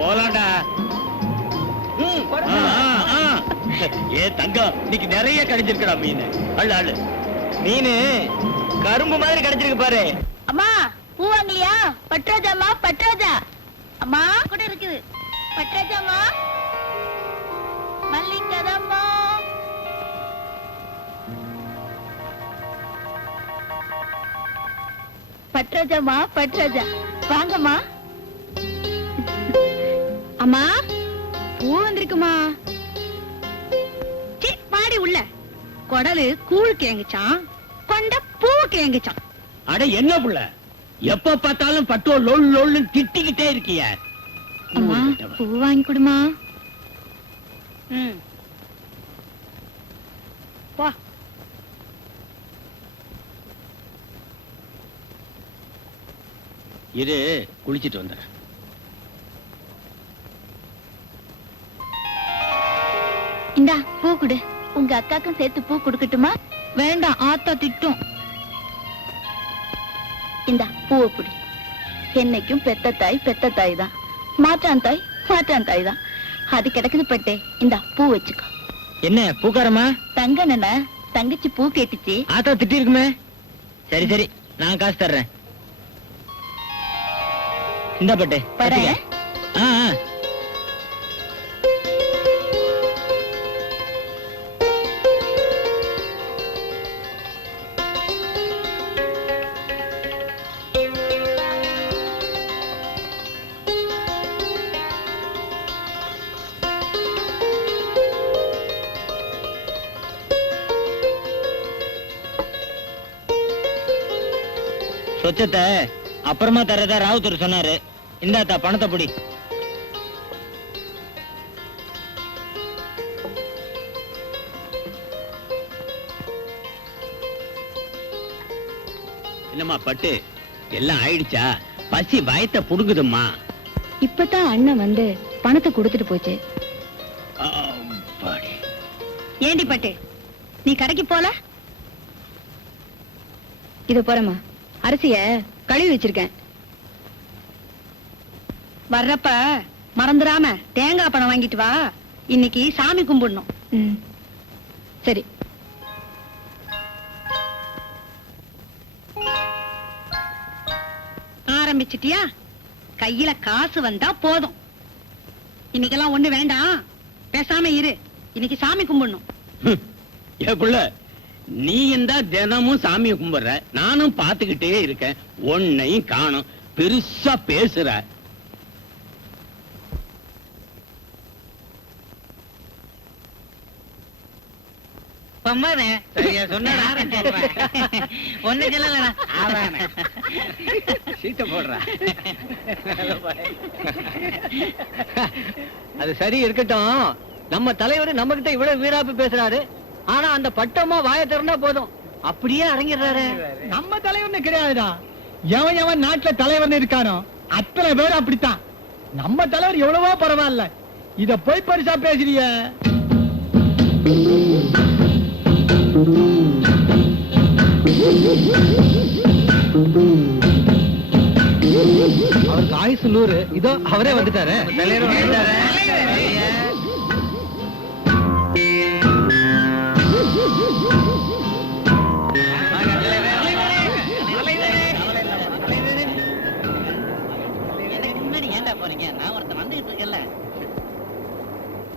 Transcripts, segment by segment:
போலாண்டா. ஏ தங்கம், இன்னைக்கு நிறைய கிடைச்சிருக்கா மீன். அள்ளு அள்ளு. மீன் கரும்பு மாதிரி கிடைச்சிருக்கு பாரு. அம்மா பூ வாங்கலையா? பட்ராஜாமா பட்ராஜா. அம்மா கூட இருக்குது. பட்ராஜாமா மல்லிகதம்மா. பட்ராஜாமா பட்ராஜா வாங்கம்மா. அம்மா பூ வந்திருக்குமா? பாடி உள்ள கொடலு கூழ் கேங்குச்சான், கொண்ட பூ கேங்குச்சான். அட என்ன புள்ள, எப்ப பார்த்தாலும் பட்டோ லோல் லோல்னு திட்டிக்கிட்டே இருக்கிய. அம்மா பூ வாங்கி கொடுமா. வா. இரு, குளிச்சிட்டு வந்துடுறேன். இந்தா பூ குடு. உங்க அக்காக்கும் சேர்த்து பூ குடுக்கட்டுமா? வேண்டாம், ஆத்தா திட்டும். இந்தா பூவை குடி. என்னைக்கும் பெத்த தாய் தான். மாற்றான் தாய் தான். அது கிடக்குது பட்டே. இந்தா பூ வச்சுக்கோ. என்ன பூக்காரமா? தங்க நன தங்கச்சி பூ கேட்டுச்சு. ஆத்தா திட்டி இருக்குமே. சரி சரி, நான் காசு தர்றேன். இந்த பட்டே வரேன். சொச்சத்தை அப்புறமா தரதா ராவுத்தர் சொன்னாரு. இந்தாத்தா பணத்தை புடி. என்னம்மா பட்டு எல்லாம் ஆயிடுச்சா? பசி வயத்தை புடுங்குதும்மா. இப்பதான் அண்ணன் வந்து பணத்தை கொடுத்துட்டு போச்சு. அப்பாடி. ஏண்டி பட்டு, நீ கடைக்கு போல? இது போறமா, அரிசிய கழுவி வச்சிருக்கேன். வர்றப்ப மறந்துடாம தேங்காய் பழம் வாங்கிட்டு வா. இன்னைக்கு சாமி கும்பிடணும். சரி. ஆரம்பிச்சிட்டியா? கையில காசு வந்தா போதும். இன்னைக்கெல்லாம் ஒண்ணு வேண்டாம், பேசாம இரு. இன்னைக்கு சாமி கும்பிடணும். ஏ புள்ள, நீ இந்த தினமும் சாமியை கும்பிடுற, நானும் பாத்துக்கிட்டே இருக்கேன். ஒன்னையும் காணும். பெருசா பேசுற. அது சரி இருக்கட்டும். நம்ம தலைவர் நம்ம கிட்ட இவ்வளவு வீராப்பு பேசுறாரு, ஆனா அந்த பட்டமா வாய திறந்தா போதும் அப்படியே அரங்கிடுறாரு. நம்ம தலைவர்னு கிடையாதுடா. எவன் எவன் நாட்டுல தலைவன் இருக்கானோ அத்தனை பேர் அப்படித்தான். நம்ம தலைவர் எவ்வளவோ பரவாயில்ல, இத போய் பரிசா பேசுறிய. அவருக்கு ஆயுசு 100. இதோ அவரே வந்துட்டாரு.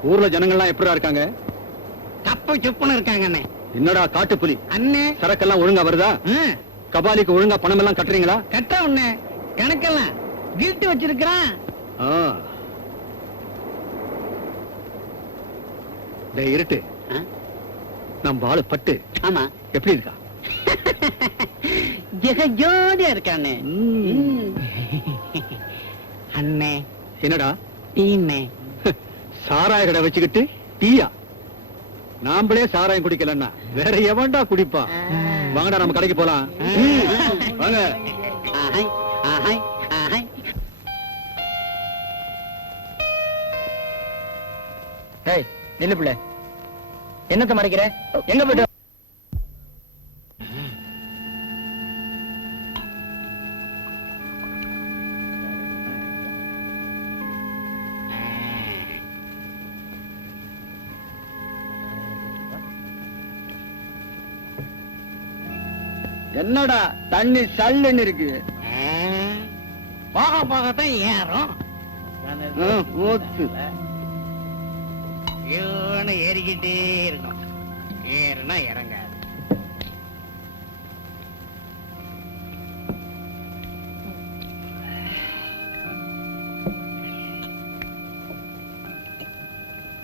ஊர்ல ஜனங்கள்லாம் எப்படிடா இருக்காங்க? கப்பு சுப்புன்னு இருக்காங்க. என்னடா காட்டு புலி அண்ணே, சரக்கெல்லாம் ஒழுங்கா வருதா? கபாலிக்கு ஒழுங்கா பணம் எல்லாம் கட்டுறீங்களா? கட்ட ஒண்ணு கணக்கெல்லாம் வீட்டு வச்சிருக்கிறான். இருட்டு நம்ம ஆளு பட்டு. ஆமா, எப்படி இருக்கா? ஜெகஜோதியா இருக்கானே. அண்ணே, என்னடா டீமே சாராய கடை வச்சுக்கிட்டு டீயா? நாமளே சாராயம் குடிக்கலன்னா வேற எவன்டா குடிப்பா? வாங்கடா நம்ம கடைக்கு போலாம். வாங்க. நில்லு பிள்ளை, என்னத்த மறைக்கிற? எங்க போயிட்டு? என்னடா தண்ணி சல்லுன்னு இருக்கு? போக போகத்தான் ஏறும். ஏறிக்கிட்டே இருக்கும். ஏறுனா இறங்காது.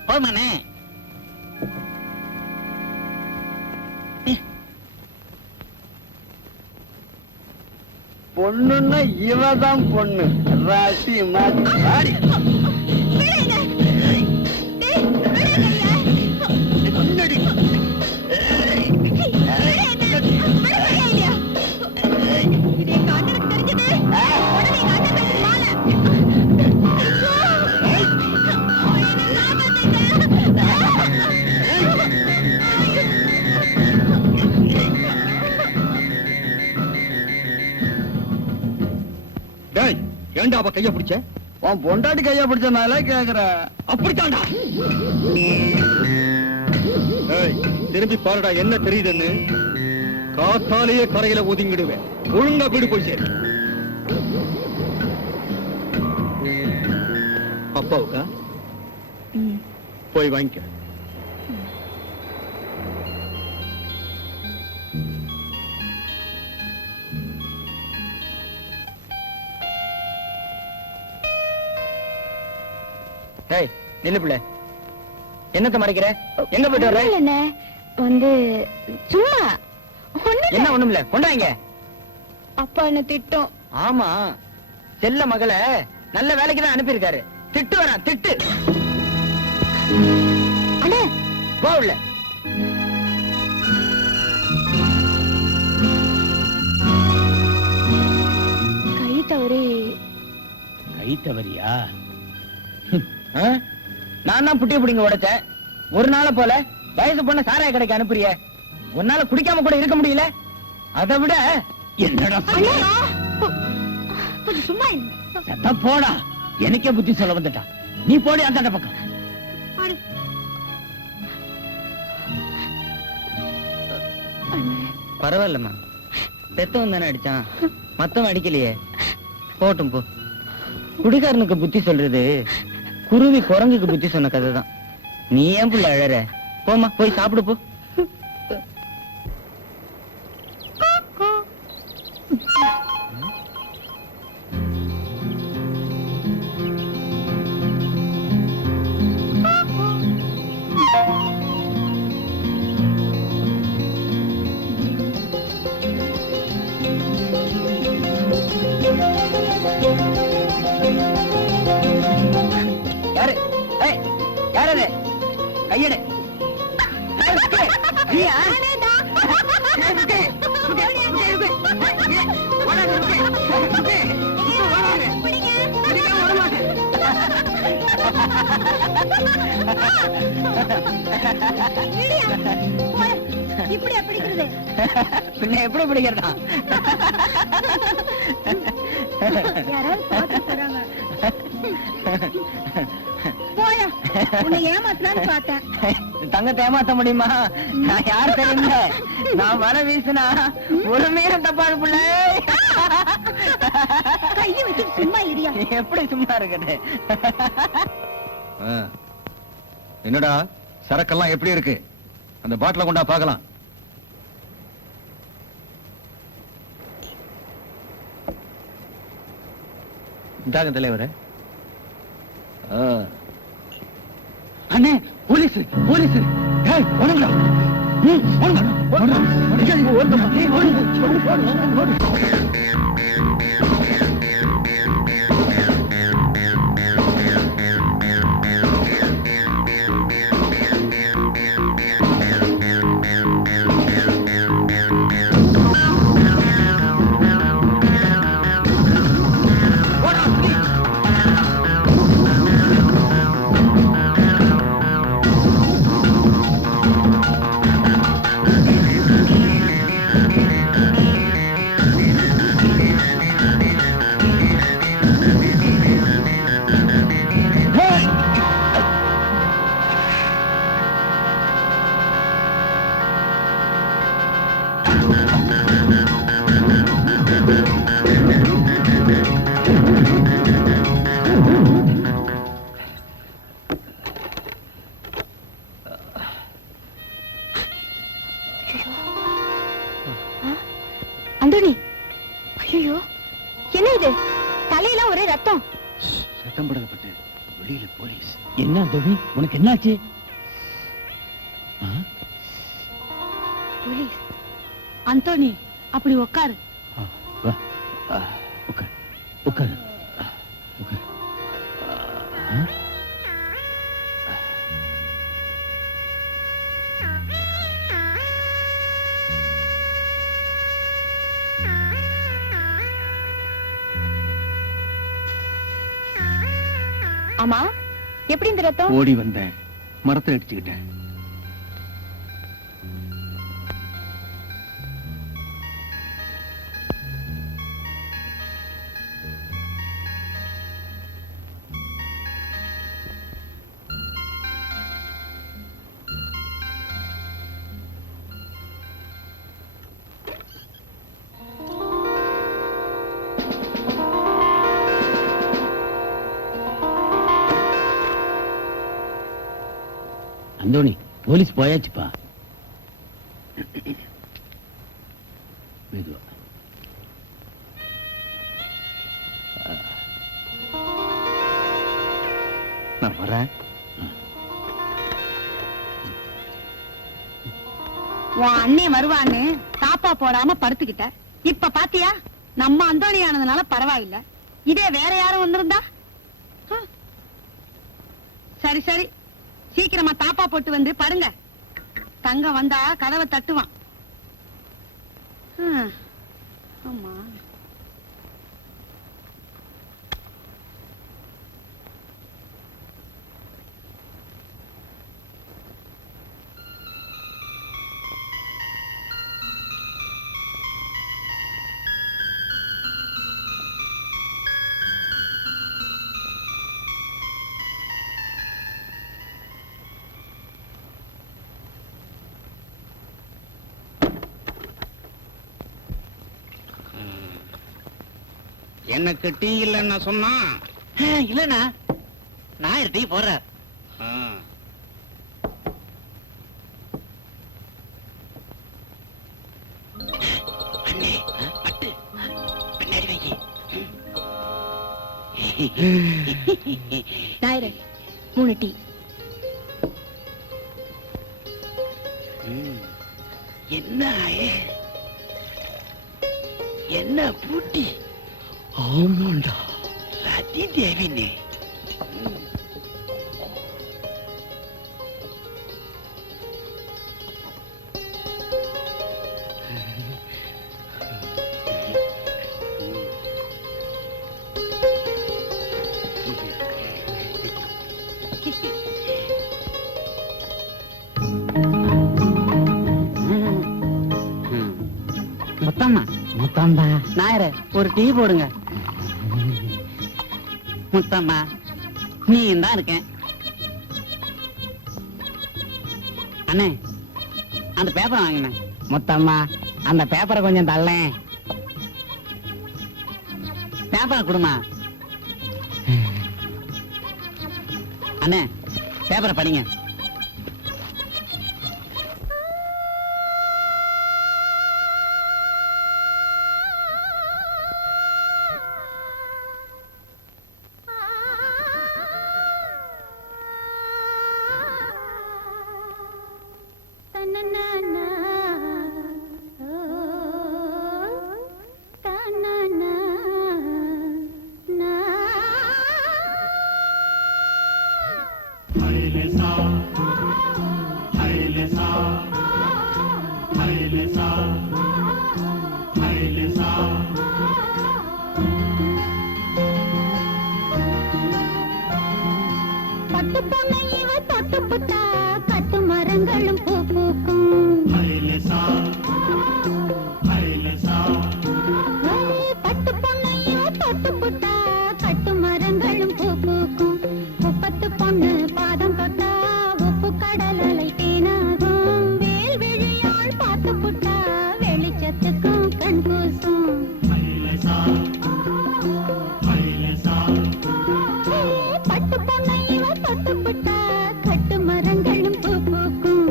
போமானே. பொண்ணுன்னா இவதான் பொண்ணு. ராசி மாறி ஏண்டா அவ கைய பிடிச்ச? உன் பொண்டாட்டி கைய பிடிச்சனால கேக்குற. அப்படித்தான்டா. திரும்பி பாருடா என்ன தெரியுதுன்னு. காத்தாலேயே கரையில ஒதுங்கிடுவேன். ஒழுங்கா வீடு போய் சேரு. அப்பாவுக்கா? போய் வாங்கிக்க. நில்லு பிள்ளை, என்னத்த மறைக்கிற? எங்க போயிட்டு வர்ற? வந்து சும்மா என்ன ஒண்ணும் இல்ல, கொண்டாங்க. அப்பா என்ன திட்டம். ஆமா, செல்ல மகளை நல்ல வேலைக்கு தான் அனுப்பியிருக்காரு. திட்டு வரா திட்டு. அண்ணே போகல. தவறியா? நான் தான் புட்டிய புடிங்க உடைச்சேன். ஒரு நாள போல வயசு பொண்ண சாராய கடைக்கு அனுப்புறிய, உன்னால குடிக்காம கூட இருக்க முடியல. அதை விட என்னடா சொல்ற? கொஞ்சம் சும்மா இருங்க. சத்தம் போடா. எனக்கே புத்தி சொல்ல வந்துட்டா. நீ போடி அந்த பக்கம். பரவாயில்லம்மா, பெத்தவன் தானே அடிச்சான், மத்தவன் அடிக்கலையே. போட்டும் போ. குடிகாரனுக்கு புத்தி சொல்றது குருவி குரங்குக்கு புத்தி சொன்ன கதை தான். நீ ஏன் புள்ள அழற? போமா, போய் சாப்பிடு போ. யாரு? ஏய், யாரு அது? கையெடு. நீயா? இப்படியா பிடிக்கிறது? பின்ன எப்படி பிடிக்கிறதா? யாராவது பார்த்து போறாங்க. போயா, உன்னை ஏமாத்தலான்னு பார்த்தேன். தங்கத்தை ஏமாத்த முடியுமா? நான் யார் தெரியுங்க? நான் வர வீசுனா ஒரு மீறம் தப்பாது பிள்ளை. கையை வச்சு சும்மா இடியா. எப்படி சும்மா இருக்குது? என்னடா சரக்கெல்லாம் எப்படி இருக்கு? அந்த பாட்டில கொண்டா பார்க்கலாம். இந்தாங்க தலைவரே. அண்ணே, போலீஸ் போலீஸ். ஏய், ஓடுங்கடா. ஓடுங்கடா. அந்தோணி, ஐயோ, என்ன இது? தலையில ஒரே ரத்தம். சத்தம் படப்பட்டு வெளியில போலீஸ். என்ன தோபி, உனக்கு என்னாச்சு? போலீஸ். அந்தோணி, அப்படி உட்காரு. உட்கார் உட்கார் உட்கார். ஆமா, எப்படி இந்த ரத்தம்? ஓடி வந்தேன், மரத்தை அடிச்சுக்கிட்டேன். அந்தோணி, போலீஸ் போயாச்சுப்பா. மெதுவா. நான் வரேன். உன் அண்ணே வருவான்னு தாப்பா போடாம படுத்துக்கிட்ட. இப்ப பாத்தியா, நம்ம அந்தோணி ஆனதுனால பரவாயில்ல. இதே வேற யாரும் வந்திருந்தா? சரி சரி, சீக்கிரமா தாப்பா போட்டு வந்து படுங்க. தங்கம் வந்தா கதவை தட்டுவான். ஆமா, எனக்கு டீ இல்லைன்னு சொன்னா இல்லண்ணா நான் டீ போடுறேன். ஆ. அண்ணே, பட்டு, பின்னாடி வைங்க. நாயரே 3 டீ. என்ன என்ன பூட்டி? ஆமாண்டா, சதி தேவினே. முத்தம்மா முத்தம்மா நாயரே ஒரு டீ போடுங்க. முத்தம்மா நீ தான் இருக்கேன். அண்ணே அந்த பேப்பரை வாங்கினேன். முத்தம்மா அந்த பேப்பரை கொஞ்சம் தள்ளேன். பேப்பரை கொடுமா. அண்ணே பேப்பரை படிங்க. பட்டு பொண்ணை இவ தொட்டு புட்டா கட்டு மரங்களும் பூ பூக்கும். பட்டு பொண்ணை இவ தொட்டு புட்டா கட்டு மரங்களும் பூ பூக்கும். முப்பத்து பொண்ணு பாதம் தொட்டா உப்பு கடல் அலை தேனாகும். வேல் விழியாள் பார்த்து புட்டா வெளிச்சத்துக்கும் கண் கூசும். பட்டு பொண்ணை இவ தொட்டு புட்டா கட்டு மரங்களும் பூ பூக்கும்.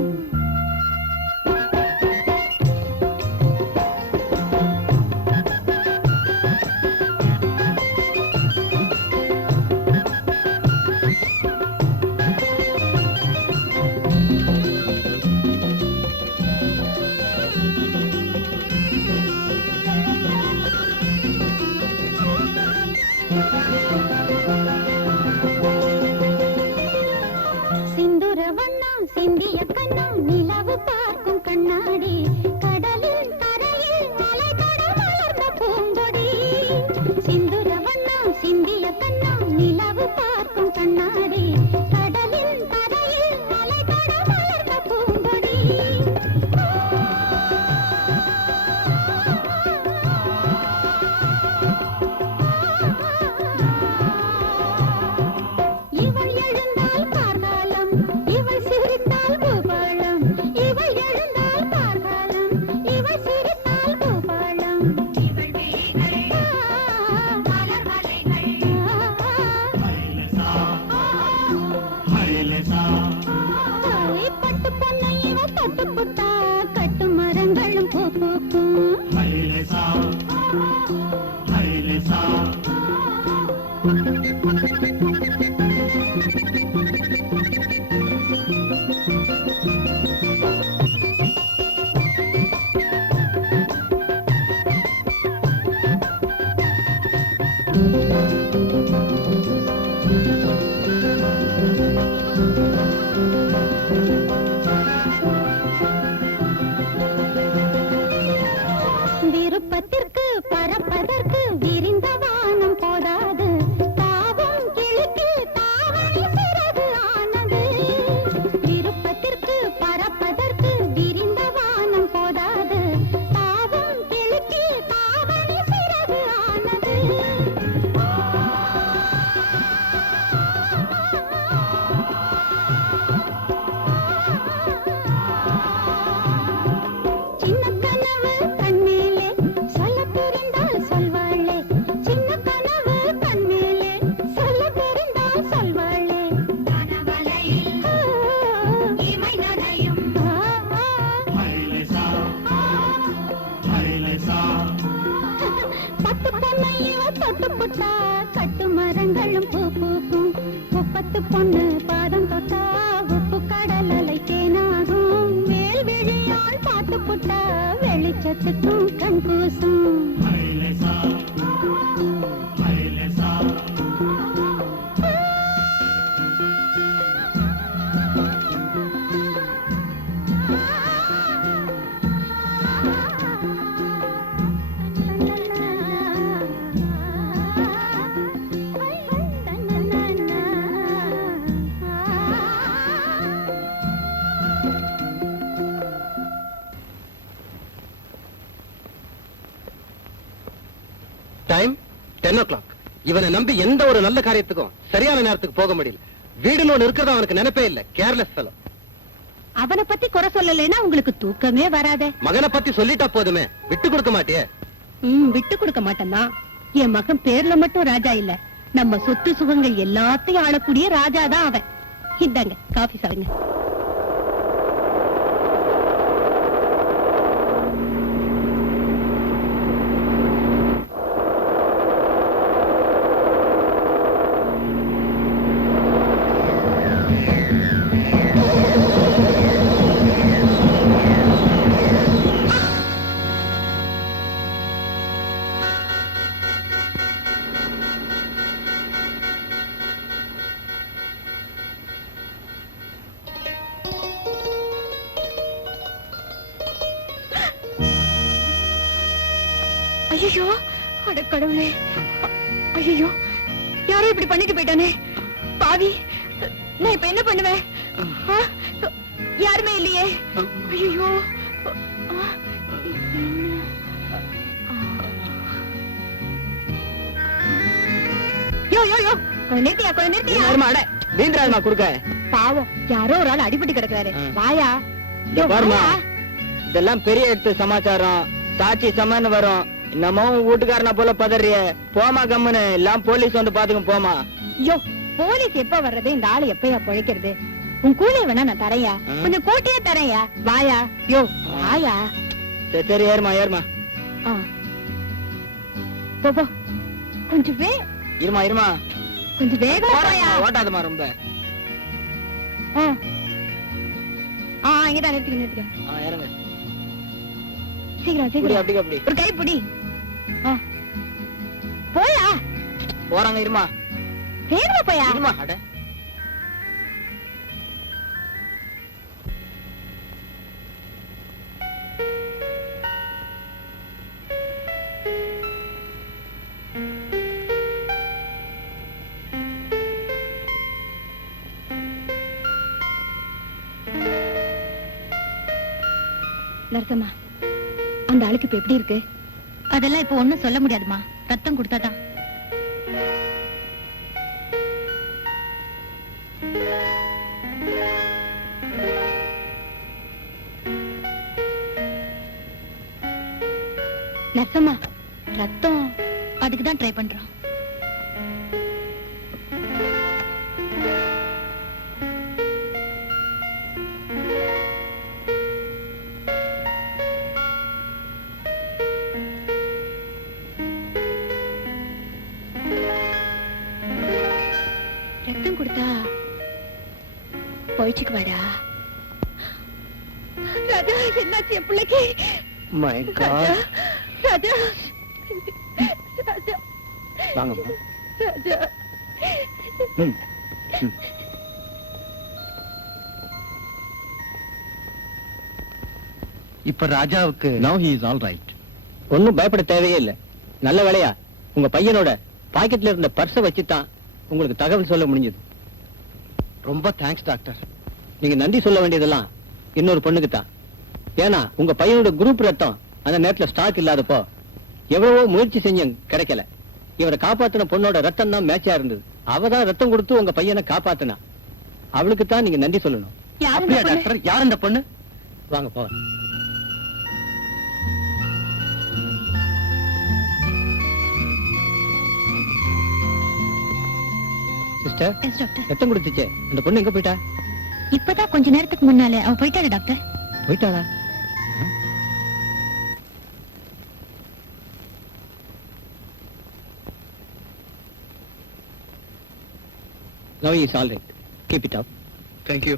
சிந்துர வண்ணம் சிந்திய கண்ணம் நிலவு பார்க்கும் கண்ணாடி. கடலில் கரையில் மலை தொட மலர்ந்த பூங்கொடி. சிந்துர வண்ணம் சிந்திய கண்ணம் நிலவு பார்க்கும் கண்ணாடி. கடலில் கரையில் மலை தொட மலர்ந்த பூங்கொடி. இவள் எழுந்தால் கார்காலம், இவள் சிரித்தால் பூபாலம். இவள் எழுந்தால் கார்காலம், இவள் சிரித்தால் பூபாலம். இவள் விழிகள் மலர் மலைகள். பட்டு பொண்ணை இவ தொட்டு புட்டா கட்டு மரங்களும் பூ பூக்கும். விருப்பத்திற்கு பறப்பதற்கு விரிந்த வானம் போதாது. தாவும் கிழக்கு தாவணி சிறகு ஆனது. விருப்பத்திற்கு பறப்பதற்கு விரிந்த வானம் போதாது. தாவும் கிழக்கு தாவணி சிறகு ஆனது. குப்பத்து பொண்ணு பாதம் தொட்டா உப்பு கடல் அலை தேனாகும் மேல் விழியால் பார்த்து புட்டா வெளிச்சத்துக்கும் கண் கூசும் டைம் 10 o'clock. இவனை நம்பி எந்த ஒரு நல்ல காரியத்துக்கும் சரியான நேரத்துக்கு போக முடியல. வீடுன்னு ஒண்ணு இருக்கிறது அவனுக்கு நினைப்பே இல்ல. Careless fellow. அவனை பத்தி குறை சொல்லலைன்னா உங்களுக்கு தூக்கமே வராதே. மகனை பத்தி சொல்லிட்டா போதுமே, விட்டு கொடுக்க மாட்டியே? விட்டு கொடுக்க மாட்டேன்னா என் மகன் பேர்ல மட்டும் ராஜா இல்ல, நம்ம சொத்து சுகங்கள் எல்லாத்தையும் ஆளக்கூடிய ராஜா தான் அவன். இந்தாங்க காஃபி சாப்பிடுங்க. ஐயோ, அட கடவுளே! ஐயோ, யாரோ இப்படி பண்ணிட்டு போயிட்டானே, பாவி! நான் இப்ப என்ன பண்ணுவேன்? யாருமே இல்லையே. ஐயோ! யோ யோ யோ, கொஞ்சம் நிறுத்தியா? வீண்றாருமா குடுக்க. பாவம், யாரோ ஒரு ஆள் அடிபட்டு கிடக்குறாரு. வாயா. பாருமா, இதெல்லாம் பெரிய எடுத்து சமாச்சாரம். சாட்சி சமான்னு வரும். என்னமோ வீட்டுக்காரனா போல பதறிய. போமா கம்முன்னு, எல்லாம் போலீஸ் வந்து பாத்துக்கும் போமா. யோ, போலீஸ் எப்ப வர்றது? இந்த ஆளு எப்பயா பொழைக்கிறது? உன் கூலிய வேணா நான் தரையா, கொஞ்சம் கூட்டியே தரையா. வாயா. யோ வாயா. சரி சரி, ஏறுமா ஏறுமா. போ கொஞ்சம் இருமா இருமா, கொஞ்சம் வேகமா போயா. ஓட்டாதமா ரொம்ப. இங்கதான் நிறுத்திக்க. இறங்க. சீக்கிரம் அப்படி சீக்கிரம். அப்படி அப்படி ஒரு கை பிடி. போயா. போறாங்க. இருமா வேகமா போயா. இருமா. அட நரசம்மா, அந்த ஆளுக்கு இப்ப எப்படி இருக்கு? அதெல்லாம் இப்ப ஒண்ணும் சொல்ல முடியாதுமா. ரத்தம் கொடுத்தாதான். நரசம்மா, ரத்தம் அதுக்குதான் ட்ரை பண்றோம். ரத்தம் கொடுத்தா போயிச்சுக்குவாரா? ராஜா, என்னாச்சு என் பிள்ளைக்கு? My God. ராஜா, ராஜா, வாங்கம்மா. ராஜா. இப்ப ராஜாவுக்கு Now he is all right. ஒண்ணும் பயப்பட தேவையே இல்ல. நல்ல வேலையா உங்க பையனோட பாக்கெட்ல இருந்த பர்ஸ வச்சுதான் உங்களுக்கு தகவல் சொல்ல முடிஞ்சது. ரொம்ப தேங்க்ஸ் டாக்டர். நீங்க நன்றி சொல்ல வேண்டியதெல்லாம் இன்னொரு பொண்ணுக்கு தான். ஏன்னா உங்க பையனோட குரூப் ரத்தம் அந்த நேரத்துல ஸ்டாக் இல்லாதப்போ எவ்வளவோ முயற்சி செஞ்சு கிடைக்கல. இவரை காப்பாத்தின பொண்ணோட ரத்தம் தான் மேட்சா இருந்தது. அவதான் ரத்தம் கொடுத்து உங்க பையனை காப்பாத்தினா. அவளுக்கு தான் நீங்க நன்றி சொல்லணும். அப்படியா டாக்டர்? யார் அந்த பொண்ணு? வாங்க போ. Sister, yes doctor. ரத்தம் கொடுத்துச்சே அந்த பொண்ணு எங்க போயிட்டா? இப்பதான் கொஞ்ச நேரத்துக்கு முன்னாலே அவ போயிட்டாரு டாக்டர். போயிட்டாளா? Now he is all right. Keep it up. Thank you.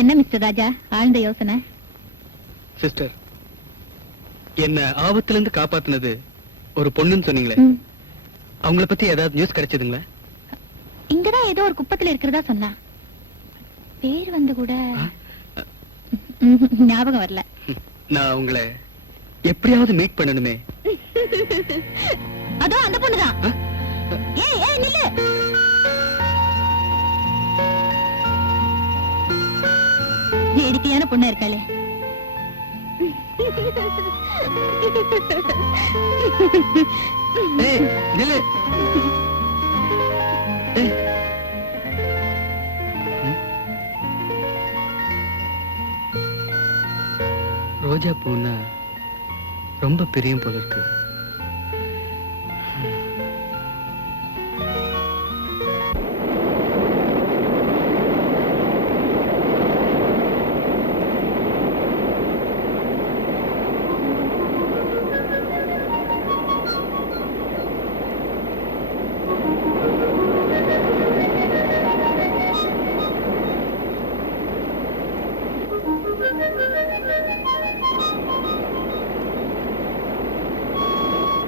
என்ன மிஸ்டர் ராஜா ஆழ்ந்த யோசனை? சிஸ்டர், என்ன ஆபத்துல இருந்து காப்பாத்துனது ஒரு பொண்ணுன்னு சொன்னீங்களே, அவங்கள பத்தி ஏதாவது நியூஸ் கிடைச்சதுங்களா? இங்கதான் ஏதோ ஒரு குப்பத்துல இருக்கிறதா சொன்னா. பேர் வந்து கூட ஞாபகம் வரல. நான் உங்களை எப்படியாவது மீட் பண்ணணுமே. அதோ அந்த பொண்ணுதான். ஏய் ஏய் நில்லு. வேடிக்கையான பொண்ணா இருக்காளே. ஏய் நில்லு. ஏய். ரோஜா பூன்னா ரொம்ப பிரியம் போல இருக்கு.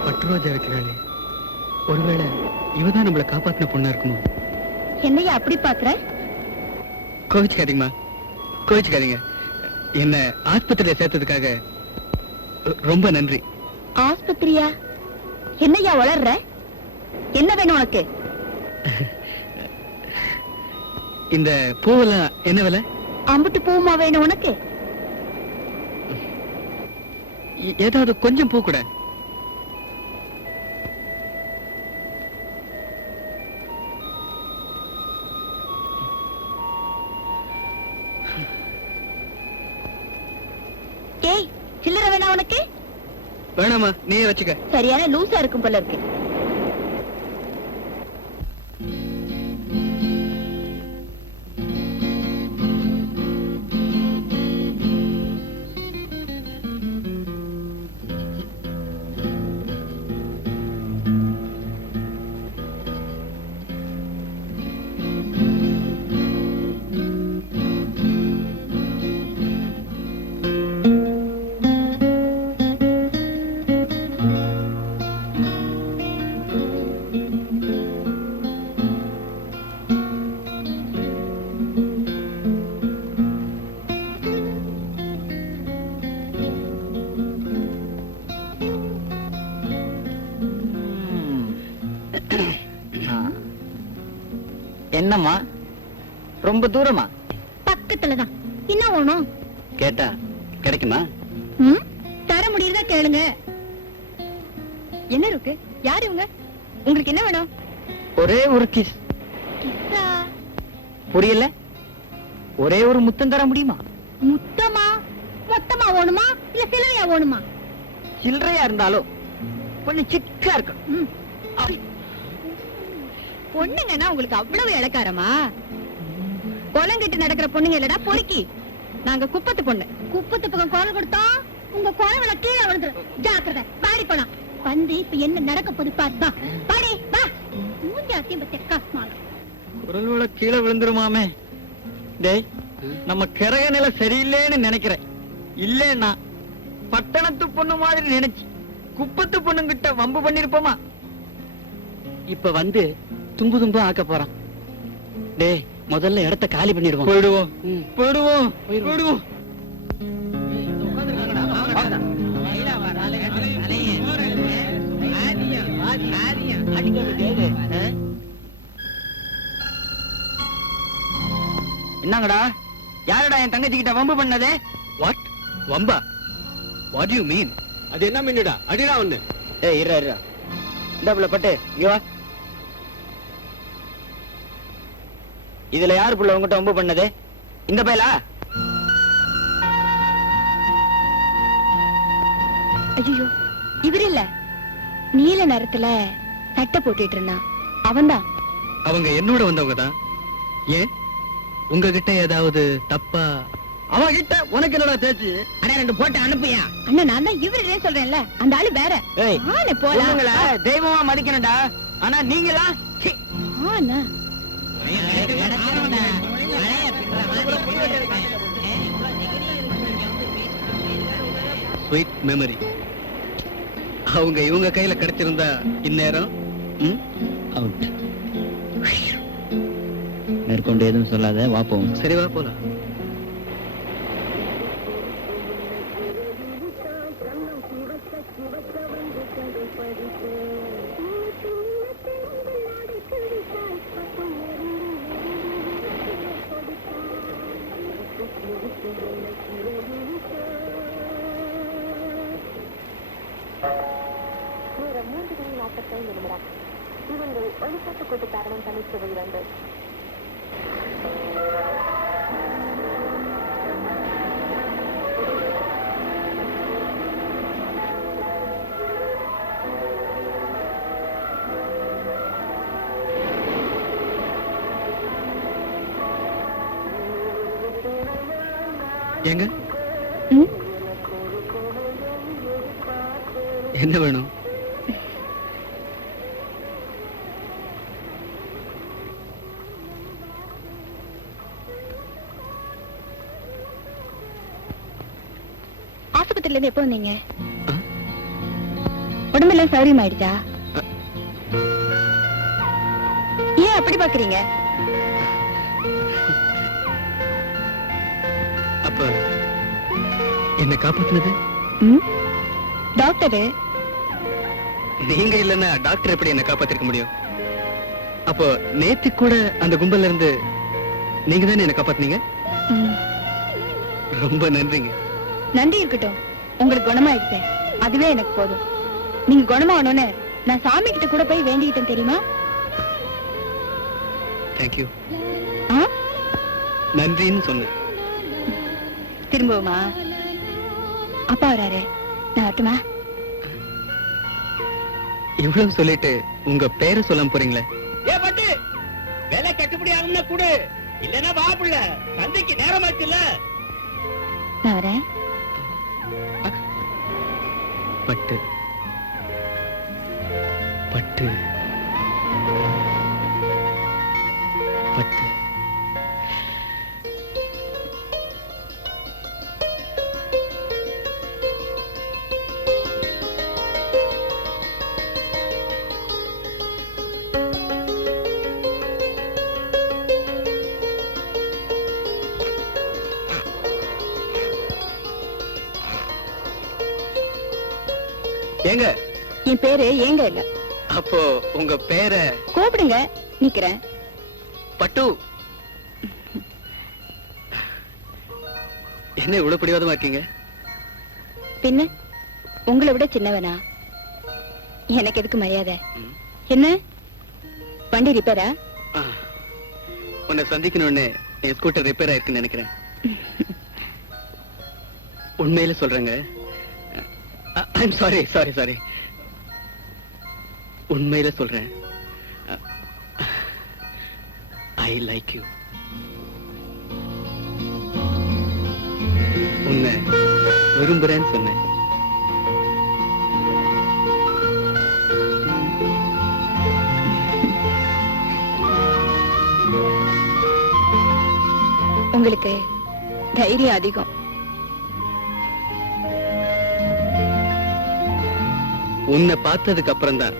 பட்டுரோஜா இருக்கிறாளே, ஒருவேளை இவதான் நம்மளை காப்பாத்தின பொண்ணா இருக்குமோ? என்னையா அப்படி பாக்குற? கோவிச்சுக்காதீங்கம்மா, கோவிச்சுக்காதீங்க. என்ன ஆஸ்பத்திரியில சேர்த்ததுக்காக ரொம்ப நன்றி. ஆஸ்பத்திரியா? என்னையா வளர்ற? என்ன வேணும் உனக்கு? இந்த பூவெல்லாம் என்ன விலை? அம்புட்டு பூமா வேணும் உனக்கு? ஏதாவது கொஞ்சம் பூ கூட. ஏய் சில்லறை வேணா உனக்கு? வேணாமா, நீயே வச்சுக்க. சரியான லூசா இருக்கும் போல இருக்கு. என்னம்மா, ரொம்ப தூரமா? பக்கத்துலதான். என்ன வேணும்? கேட்டா கிடைக்குமா? தர முடியுதா கேளுங்க. என்ன இருக்கு? யாரு இவங்க? உங்களுக்கு என்ன வேணும்? ஒரே ஒரு கிஸ். கிஸ்ஸா? புரியல? ஒரே ஒரு முத்தம் தர முடியுமா? முத்தமா? மொத்தமா வேணுமா இல்ல சில்லறையா வேணுமா? சில்லறையா இருந்தாலும் கொஞ்சம் சிக்கா இருக்கணும். பொண்ணுங்கன்னா உங்களுக்கு அவ்வளவு இளக்காரமா? கொலங்கிட்டு நடக்கிற பொண்ணுங்க இல்லடா பொறுக்கி. நாங்க குப்பத்து பொண்ணு. குப்பத்து பக்கம் குரல் கொடுத்தா உங்க குரவள கீழே விழுந்துரும். ஜாக்கிரதை. பாடி போலாம். வந்து இப்ப என்ன நடக்க போது பாத்தா. பாடி வா. மூஞ்சாத்தியம் பத்தி காஸ்மால. குரல் கீழே விழுந்துருமாமே. டேய், நம்ம கரக நிலை சரியில்லைன்னு நினைக்கிறேன். இல்லன்னா பட்டணத்து பொண்ணு மாதிரி நினைச்சு குப்பத்து பொண்ணுங்கிட்ட வம்பு பண்ணிருப்போமா? இப்ப வந்து தும்பு தும்பு ஆக்க போறான். டேய், முதல்ல இடத்த காலி பண்ணிடுவோம். போயிடுவோம் போயிடுவோம் போயிடுவோம். என்னங்கடா, யாரடா என் தங்கச்சி கிட்ட வம்பு பண்ணதே? What? Lanba? What to you mean? அது என்ன மீன்டா? அடிடா ஒண்ணு. ஏய் இரு இரு. இந்த புள்ள பட்டு இங்க வா. இதுல யாரு புள்ள உங்ககிட்ட வம்பு பண்ணதே? இந்த பையலா? ஐயோ, இவர் இல்ல. நீல நேரத்துல சட்டை போட்டுட்டு இருந்தான். அவன்தான். அவங்க என்னோட வந்தவங்க தான். ஏன் உங்ககிட்ட ஏதாவது தப்பா? அவகிட்ட உனக்கு என்னடா பேச்சு? அண்ணா 2 போட்டு அனுப்புயா. அண்ணா நான் தான் இவரே சொல்றேன்ல அந்த ஆளு வேற ஏய், ஆளு போலாம் பொண்ணுங்கள தெய்வமா மதிக்கணும்டா. ஆனா நீங்களா சீ. ஆனா ஸ்வீட் மெமரி. அவங்க இவங்க கையில கிடைச்சிருந்தா இந்நேரம் அவுட். மேற்கொண்டு எதுவும் சொல்லாத, வா போவோம். சரி வா போலாம். ஏங்க என்ன வேணும்? ஆஸ்பத்திரியில இருந்து எப்போ வந்தீங்க? உடம்பெல்லாம் சௌரியம் ஆயிடுச்சா? ஏன் அப்படி பாக்குறீங்க? அப்ப என்ன காப்பாத்துனது டாக்டரு. நீங்க இல்லன்னா டாக்டர் எப்படி என்ன காப்பாத்திருக்க முடியும்? அப்போ நேத்து கூட அந்த கும்பல்ல இருந்து நீங்க தானே என்ன காப்பாத்துனீங்க? ரொம்ப நன்றிங்க. நன்றி இருக்கட்டும், உங்களுக்கு குணமாயிடுச்சு அதுவே எனக்கு போதும். நீங்க குணமாகணும்னு நான் சாமி கிட்ட கூட போய் வேண்டிக்கிட்டேன் தெரியுமா? தேங்க்யூ. ஆ? நன்றின்னு சொன்னேன். திரும்பவுமா? அப்பா வராரு, நான் வரட்டுமா? இவ்வளவு சொல்லிட்டு உங்க பேரை சொல்லாம போறீங்களே. ஏ பட்டு வேலை கட்டுப்படி ஆகும்னா கூடு, இல்லன்னா வா புள்ள, சந்தைக்கு நேரமாச்சுல்ல. நான் வரேன். பட்டு பட்டு பட்டு ஏங்க என் பேரு ஏங்க இல்ல. அப்போ உங்க பேரை கூப்பிடுங்க, நிக்கிறேன். பட்டு. என்ன இவ்வளவு பிடிவாதமா இருக்கீங்க? பின்ன உங்களை விட சின்னவனா? எனக்கு எதுக்கு மரியாதை? என்ன வண்டி ரிப்பேரா? உன்னை சந்திக்கணும்னு என் ஸ்கூட்டர் ரிப்பேர் ஆயிருக்குன்னு நினைக்கிறேன். உண்மையில சொல்றேங்க. I'm sorry sorry sorry. உண்மையில சொல்றேன். I like you. உன்னை விரும்புறேன்னு சொன்னேன். உங்களுக்கு தைரியம் அதிகம். உன்னை பார்த்ததுக்கு அப்புறம் தான்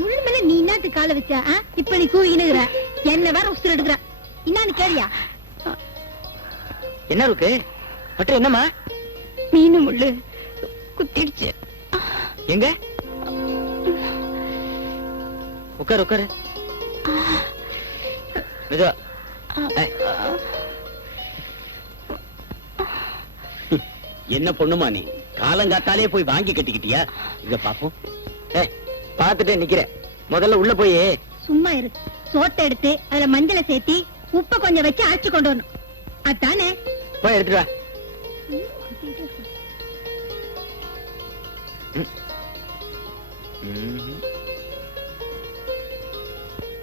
முழுமேல நீ என்னத்து கால வச்சா? இப்ப நீ கூவினுகிற, என்ன வேற உசுறு எடுக்கிற. என்னன்னு கேளியா? என்ன இருக்கு பட்டு? என்னம்மா? மீனு முள்ளு குத்திடுச்சு. எங்க? உட்காரு உட்காரு. மெதுவா. என்ன பொண்ணுமா நீ? காலங்காத்தாலே போய் வாங்கி கட்டிக்கிட்டியா? இத பாப்போம். பாத்துட்டே நிக்கிறேன். முதல்ல உள்ள போய் சும்மா இரு. சோத்தை எடுத்து அதுல மஞ்சளை சேர்த்தி உப்ப கொஞ்சம் வச்சு அரைச்சு கொண்டு வரணும். அதானே? போய் எடுத்துட்டு வா.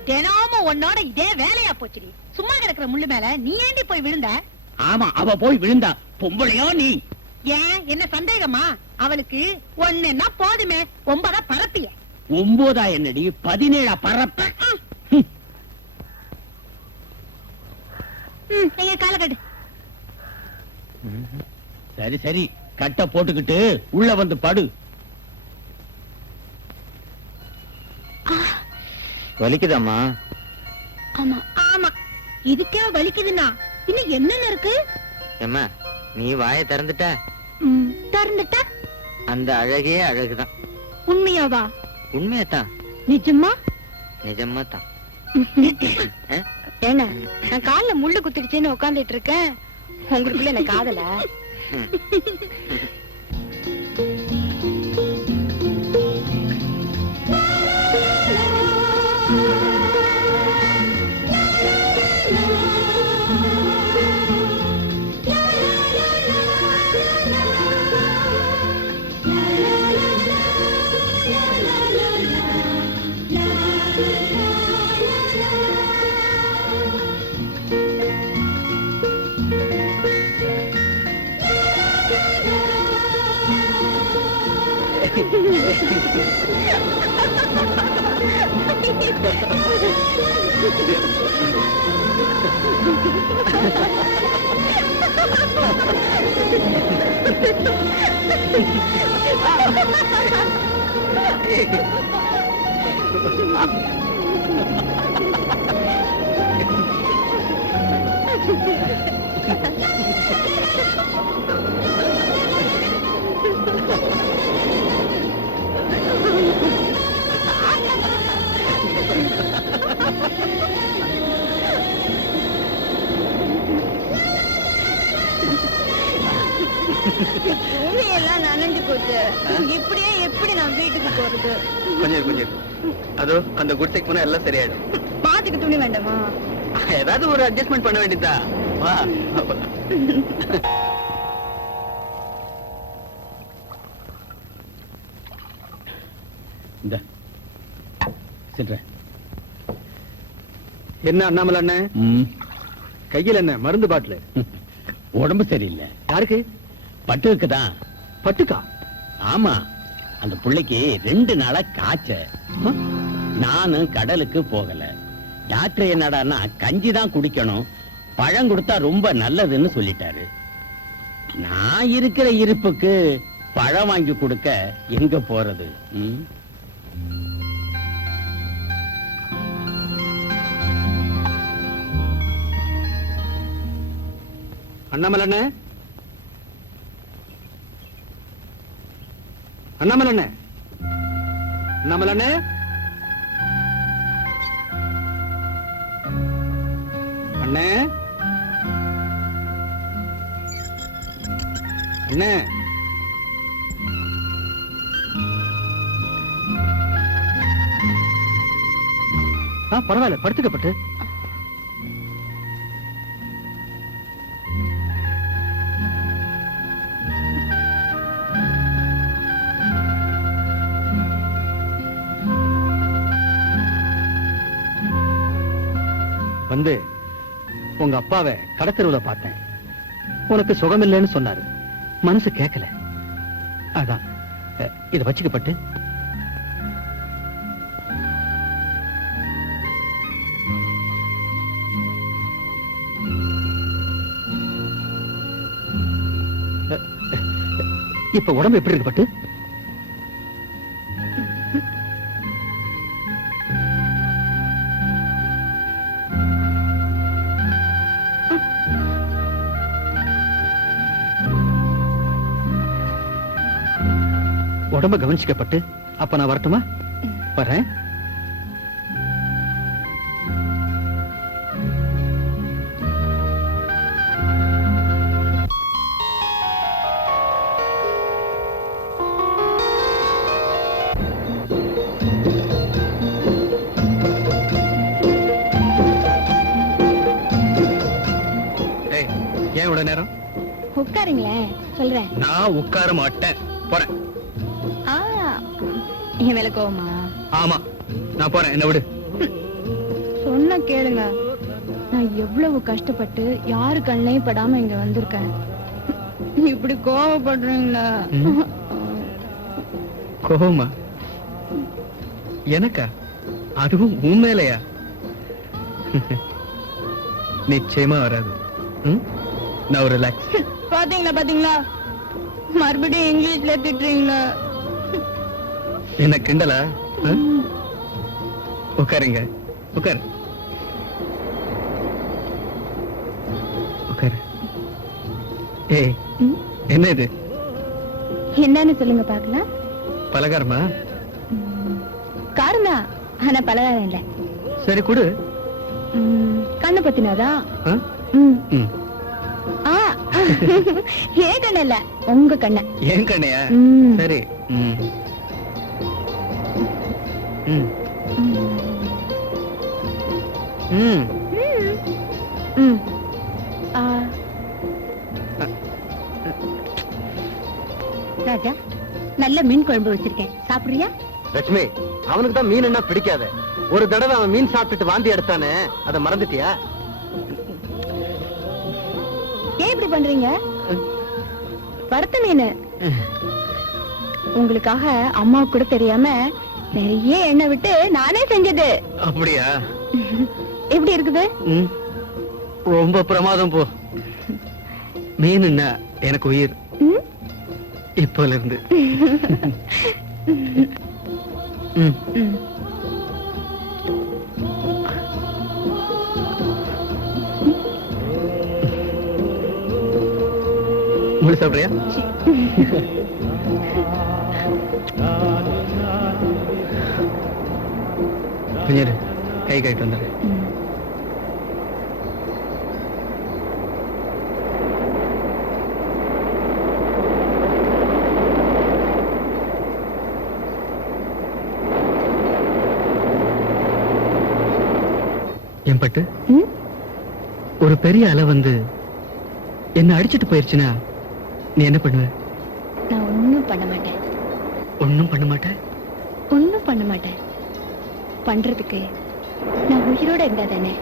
தினமும் உன்னோட இதே வேலையா போச்சுடி. சும்மா கிடக்குற முள்ளு மேல நீ ஏண்டி போய் விழுந்த? ஆமா, அவ போய் விழுந்தா. பொம்பளையோ நீ? ஏன் என்ன சந்தேகமா? அவளுக்கு ஒண்ணுன்னா போதுமே, 9 பரப்பிய. 9 என்னடி, 17 பரப்ப. நீங்க கால கட்டு. சரி சரி, கட்ட போட்டுக்கிட்டு உள்ள வந்து படு. வலிக்குதாம்மா? ஆமா ஆமா, இதுக்கே வலிக்குதுன்னா இன்னும் என்னென்ன இருக்கு? ஏம்மா, நீ வாயை திறந்துட்ட, திறந்துட்டா அந்த அழகே அழகுதான். உண்மையாவா? உண்மையாத்தான், நிஜமா? நிஜமா தான். என்ன, நான் கால்ல முள்ளு குத்திடுச்சேன்னு உட்காந்துட்டு இருக்கேன், உங்களுக்குள்ள என்ன காதல? எல்லாம் நனைஞ்சு போச்சு. இப்படியே எப்படி நான் வீட்டுக்கு போறது? கொஞ்சம் கொஞ்சம் அதோ அந்த குடிசைக்கு போனா எல்லாம் சரியாயிடும். பாத்துக்கு துணி வேண்டாமா? ஏதாவது ஒரு அட்ஜஸ்ட்மெண்ட் பண்ண வேண்டியதா? வா. இந்த சிட்ற. என்ன அண்ணாமலை அண்ணன், கையில் என்ன மருந்து பாட்டில்? உடம்பு சரியில்லை. யாருக்கு? பட்டுக்கு தான். பட்டுக்கா? ஆமா, அந்த புள்ளைக்கு 2 நாளா காய்ச்ச. நானும் கடலுக்கு போகல. டாக்டர் என்னடான்னா கஞ்சி தான் குடிக்கணும், பழம் கொடுத்தா ரொம்ப நல்லதுன்னு சொல்லிட்டாரு. நான் இருக்கிற இருப்புக்கு பழம் வாங்கி கொடுக்க எங்க போறது? அண்ணாமலை அண்ணன், அண்ணாமலை அண்ணன், அண்ணாமலை அண்ணன், அண்ணே, அண்ணே, பரவாயில்ல, படுத்துக்கப்பட்டு. வந்து உங்க அப்பாவை கடத்தெருவுல பார்த்தேன். உனக்கு சுகமில்லைன்னு சொன்னாரு. மனசு கேட்கல. அதான் இத வச்சுக்கப்பட்டு. இப்ப உடம்பு எப்படி இருக்கு பட்டு? உடம்ப கவனிச்சுக்கப்பட்டு. அப்ப நான் வரட்டுமா? வரேன். ஏன் இவ்வளவு நேரம்? உட்கார். உட்காருங்களேன், சொல்றேன். நான் உட்கார மாட்டேன், போறேன். ஆ, என் மேல கோவமா? ஆமா, நான் போறேன், என்ன விடு. சொன்ன கேளுங்க. நான் எவ்வளவு கஷ்டப்பட்டு யாரு கண்ணையும் படாம இங்க வந்திருக்கேன். இப்படி கோவப்படுறீங்களா? கோவமா? எனக்கா? அதுவும் உன் மேலையா? நிச்சயமா வராது. நான் ரிலாக்ஸ். பாத்தீங்களா பாத்தீங்களா, மறுபடியும் இங்கிலீஷ்ல திட்டுறீங்களா? என்ன கிண்டலா? உட்காருங்க, உட்காரு, உட்காரு. ஏய், என்ன இது? என்னன்னு சொல்லுங்க பாக்கலாம். பலகாரமா? காரணா, ஆனா பலகாரம் இல்ல. சரி கொடு. கண்ணு பத்தினாதான். ஆ? ம். ஏன் கண்ண இல்ல, உங்க கண்ண. ஏன் கண்ணையா? சரி. ம். ம். ம். ம். ராஜா, நல்ல மீன் குழம்பு வச்சிருக்கேன், சாப்பிடுறியா? லட்சுமி, அவனுக்கு தான் மீன் என்ன பிடிக்காத. ஒரு தடவை அவன் மீன் சாப்பிட்டுட்டு வாந்தி எடுத்தானே, அதை மறந்துட்டியா? ஏன் இப்படி பண்றீங்க? வறுத்த மீன் உங்களுக்காக அம்மா கூட தெரியாம நிறைய எண்ணெய் விட்டு நானே செஞ்சது. அப்படியா? எப்படி இருக்குது? ரொம்ப பிரமாதம் போ. மீன் என்ன எனக்கு உயிர் இப்போல இருந்து. முழு சாப்பிடுறியா? கொஞ்சம் இரு, கை கழிட்டு வந்துடுறேன். என் பட்டு, ஒரு பெரிய அலை வந்து என்ன அடிச்சிட்டு போயிருச்சுன்னா நீ என்ன பண்ணுவ? நான் ஒண்ணும் பண்ண மாட்டேன். ஒண்ணும் பண்ண மாட்டேன்? ஒண்ணும் பண்ண மாட்டேன். பண்றதுக்கு நான் உயிரோட இருந்தா தானே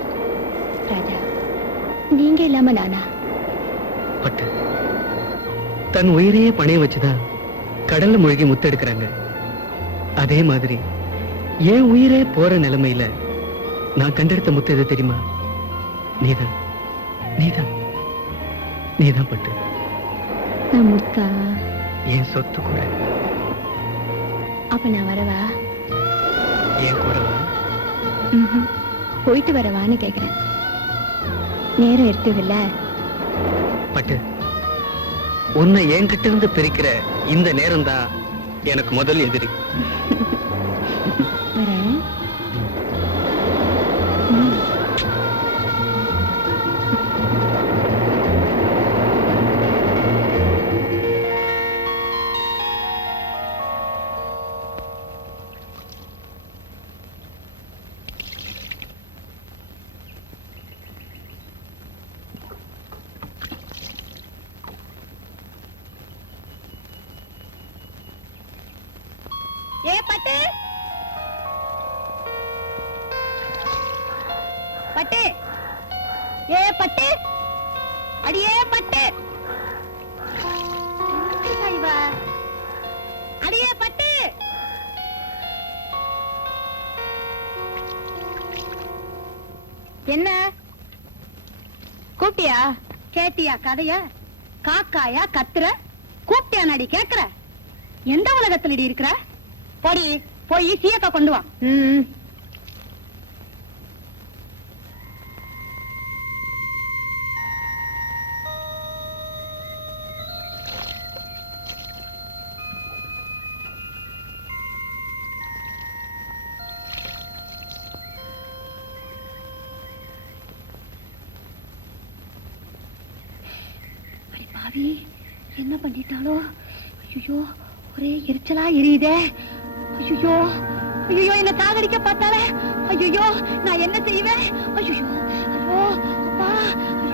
ராஜா. நீங்க இல்லாம நானா? பட்டு, தன் உயிரையே பணைய வச்சுதான் கடல்ல மூழ்கி முத்தெடுக்கிறாங்க. அதே மாதிரி என் உயிரே போற நிலைமையில நான் கண்டெடுத்த முத்து எது தெரியுமா? நீதான், நீதான், நீதான் பட்டு. நான் முத்தா? என் சொத்து கூட. அப்ப நான் வரவா? என் கூட வா. போயிட்டு வரவான்னு கேக்குறேன். நேரம் இருக்குதுல்ல? பட்டு, உன்னை என்கிட்ட இருந்து பிரிக்கிற இந்த நேரம் தான் எனக்கு முதல் எதிரி. வரேன். ஏ பட்டு, பட்டு, ஏ பட்டு, அடியே பட்டு, அடியே பட்டு. என்ன கூப்பிட்டியா? கேட்டியா கதைய? காக்காயா கத்துற? கூப்பிட்டியா நடி கேக்குற? எந்த உலகத்துல இருக்கிற? போடி, போய் சீயக்கா கொண்டு வா. பாவி, என்ன பண்ணிட்டாலோ? ஐயோ, ஒரே எரிச்சலா எரியுதே. ஐயோ, ஐயோ, என்ன சாகடிக்க பார்த்தாலே. ஐயோ, நான் என்ன செய்வேன்? ஐயோ, ஐயோ, அப்பா,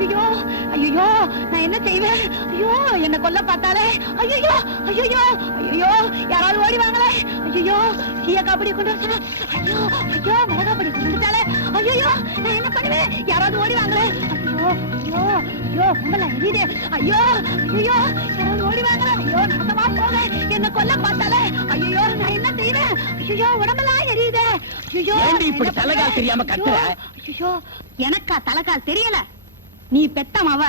ஐயோ ஐயோ நான் என்ன செய்வேன்? ஐயோ என்ன கொல்ல பார்த்தாலே. ஐயோ ஐயோ ஐயோ யாராவது ஓடி வாங்களே. ஐயோ சீய காப்படி கொண்டு வர. ஐயோ ஐயோ மிளகாப்படி கொண்டு வந்துட்டாலே. ஐயோ நான் என்ன பண்ணுவேன்? யாராவது ஓடி வாங்களே. ஐயோ ஐயோ ஐயோ உங்களை எரியுதே. ஐயோ ஐயோ யாராவது ஓடி வாங்களே. ஐயோ நாசமா போக என்ன கொல்ல பார்த்தாலே. ஐயோ நான் என்ன செய்வேன்? ஐயோ உடம்பெல்லாம் எரியுதே. ஐயோ ஏண்டி இப்படி தலைகால் தெரியாம கத்துற? ஐயோ எனக்கா தலைகால் தெரியல. நீ பெத்தமாவ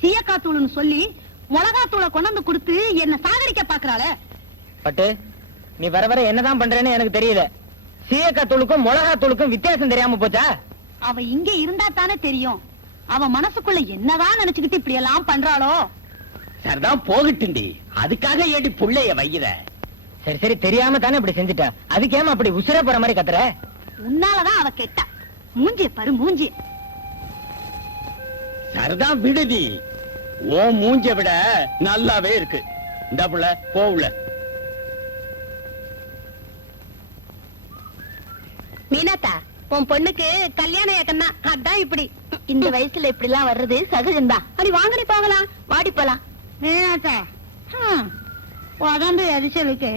சீயக்காத்தூள்னு சொல்லி மிளகாத்தூளை கொண்டு வந்து கொடுத்து என்ன சாகடிக்க பாக்குறாளே. பட்டு நீ வர வர என்னதான் பண்றேன்னு எனக்கு தெரியல. சீயக்காய் தூளுக்கும் மிளகா தூளுக்கும் வித்தியாசம் தெரியாம போச்சா? அவ இங்க இருந்தா தானே தெரியும். அவ மனசுக்குள்ள என்னதான் நினைச்சுக்கிட்டு இப்படி எல்லாம் பண்றாளோ. சரிதான் போகட்டுண்டி, அதுக்காக ஏடி புள்ளைய வைக்கிற? சரி சரி தெரியாம தானே இப்படி செஞ்சுட்டா. அதுக்கு ஏமா அப்படி உசுர போற மாதிரி கத்துற? உன்னாலதான் அவ கெட்டா. மூஞ்சி பாரு மூஞ்சி. சரிதான் விடுதி, ஓ மூஞ்ச விட நல்லாவே இருக்கு. இந்த புள்ள போவுல. மீனாத்தா உன் பொண்ணுக்கு கல்யாண ஏக்கம்னா அதான் இப்படி. இந்த வயசுல இப்படி எல்லாம் வர்றது சகஜம்தான். அடி வாங்கடி போகலாம், வாடி போலாம். மீனாத்தா உடம்பு எரிச்சலுக்கு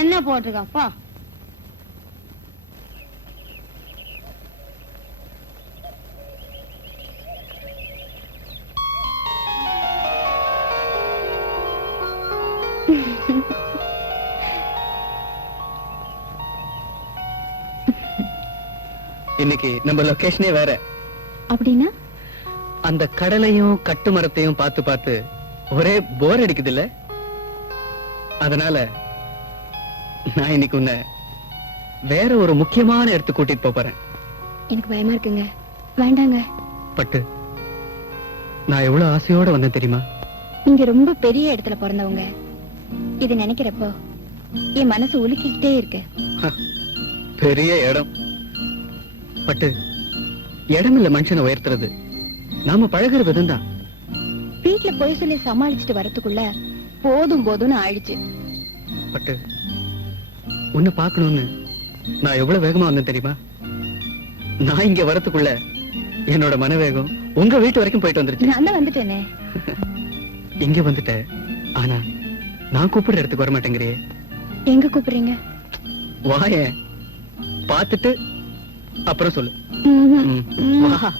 என்ன போட்டுக்கப்பா. இன்னைக்கு நம்ம லொகேஷனே வேற. அப்படின்னா அந்த கடலையும் கட்டு மரத்தையும் பார்த்து பார்த்து ஒரே போர் அடிக்குது இல்ல? அதனால நான் இன்னைக்கு உன்னை வேற ஒரு முக்கியமான இடத்துக்கு கூட்டிட்டு போறேன். எனக்கு பயமா இருக்குங்க. வேண்டாங்க. பட்டு நான் எவ்வளவு ஆசையோட வந்தேன் தெரியுமா? நீங்க ரொம்ப பெரிய இடத்துல பிறந்தவங்க. இது நினைக்கிறப்போ என் மனசு உலுக்கிக்கிட்டே இருக்கு. பெரிய இடம் பட்டு, இடம் இல்ல மனுஷனை உயர்த்துறது, நாம பழகுற விதம் தான். வீட்டுல போய் சொல்லி சமாளிச்சுட்டு வரதுக்குள்ள போதும் போதும்னு ஆயிடுச்சு. பட்டு உன்னை பார்க்கணும்னு நான் எவ்வளவு வேகமா வந்தேன் தெரியுமா? நான் இங்க வரதுக்குள்ள என்னோட மனவேகம் உங்க வீட்டு வரைக்கும் போயிட்டு வந்துருச்சு. நான் தான் வந்துட்டேனே. இங்க வந்துட்டேன், ஆனா நான் கூப்பிடுற இடத்துக்கு வர மாட்டேங்கிறியே. எங்க கூப்பிடுறீங்க? வாயேன், பார்த்துட்டு அப்புறம் சொல்லு. ம்ஹும். ம், வா.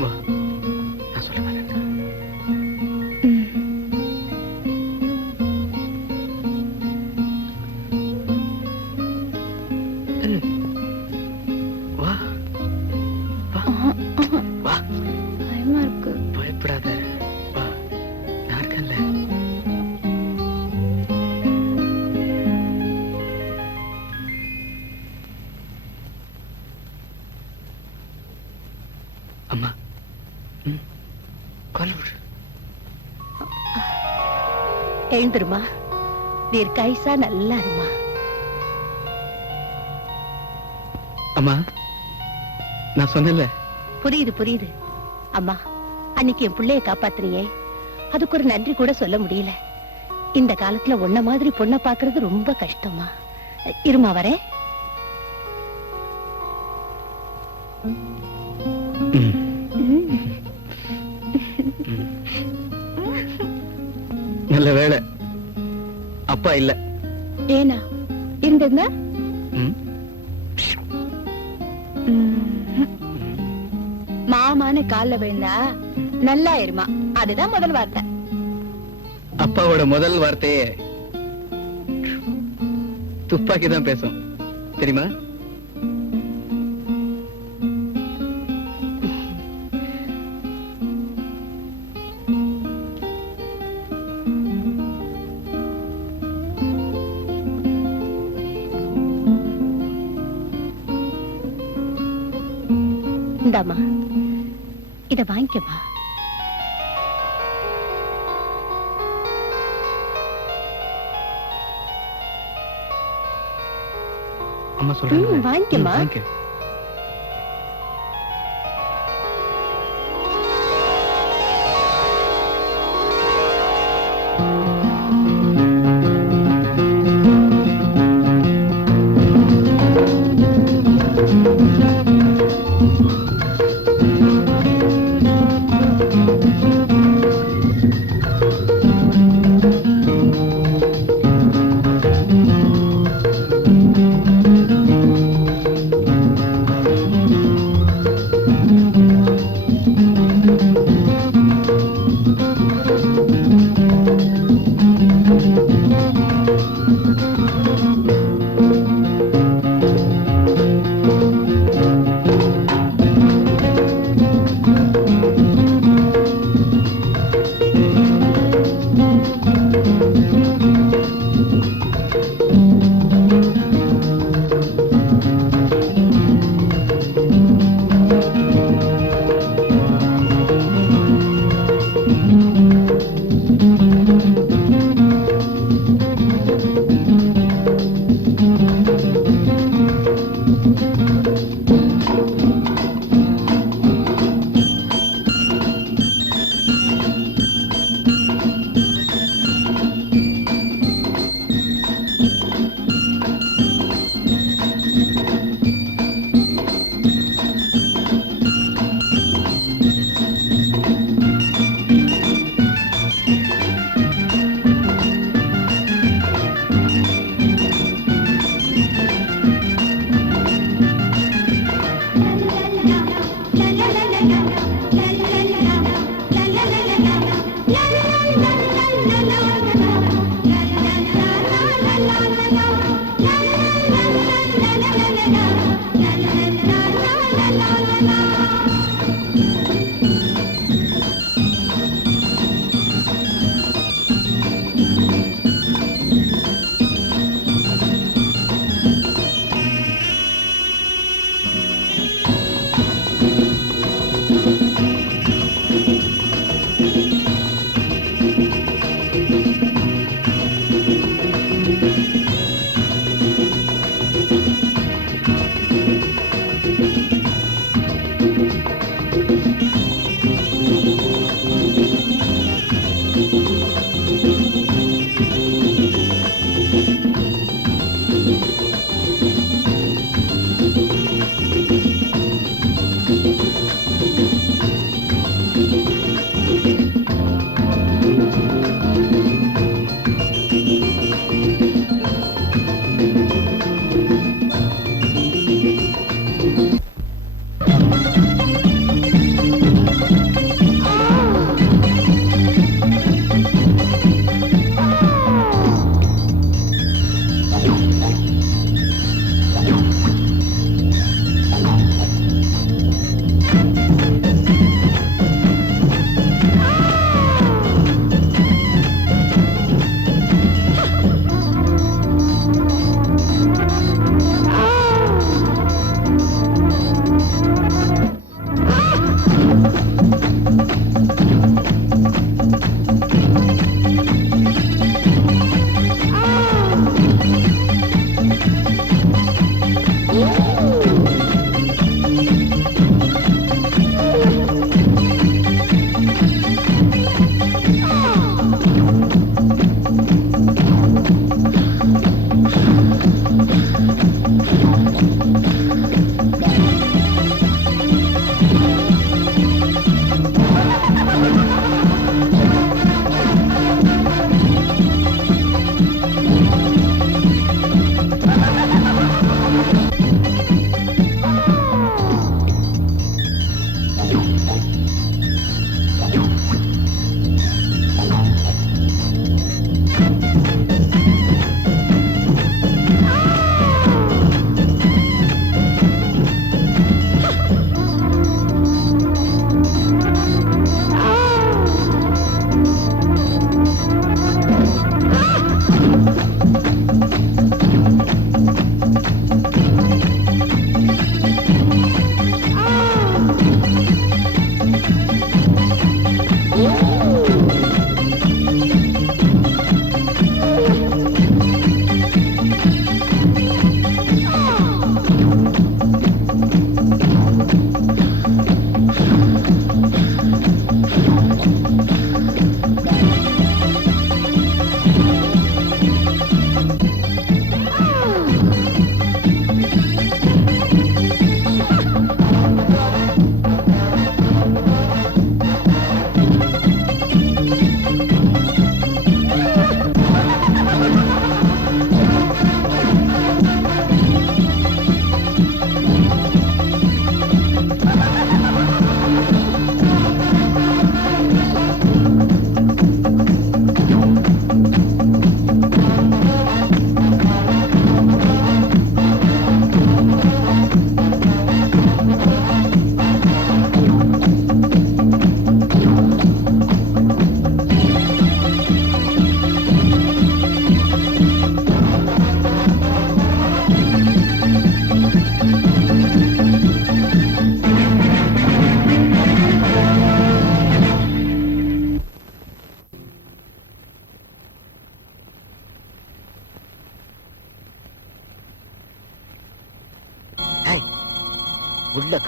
வா, நான் சொல்ல மாட்டேன். வா வா வா, பயமா இருக்கு. பயப்படாத, வா, நான் இருக்கேன்ல. அம்மா, கால் விடு. எழுந்துருமா, தீர்க்காயுசா நல்லா இருமா. அம்மா, நான் சொன்னேன்ல. புரியுது புரியுது. அம்மா, அன்னைக்கு என் பிள்ளைய காப்பாத்துறியே, அதுக்கு ஒரு நன்றி கூட சொல்ல முடியல. இந்த காலத்துல உன்ன மாதிரி பொண்ணை பாக்குறது ரொம்ப கஷ்டமா. இருமா வரேன். நல்ல வேளை அப்பா இல்ல. ஏனா இருந்திருந்தா ம், மாமான்னு கால்ல விழுந்தா நல்லா இருமா, அதுதான் முதல் வார்த்தை. அப்பாவோட முதல் வார்த்தையே துப்பாக்கி தான் பேசும் தெரியுமா? இந்தாமா, இத வாங்கிக்கமா. அம்மா சொல்றேன், வாங்கிக்கமா. வாங்கிக்க.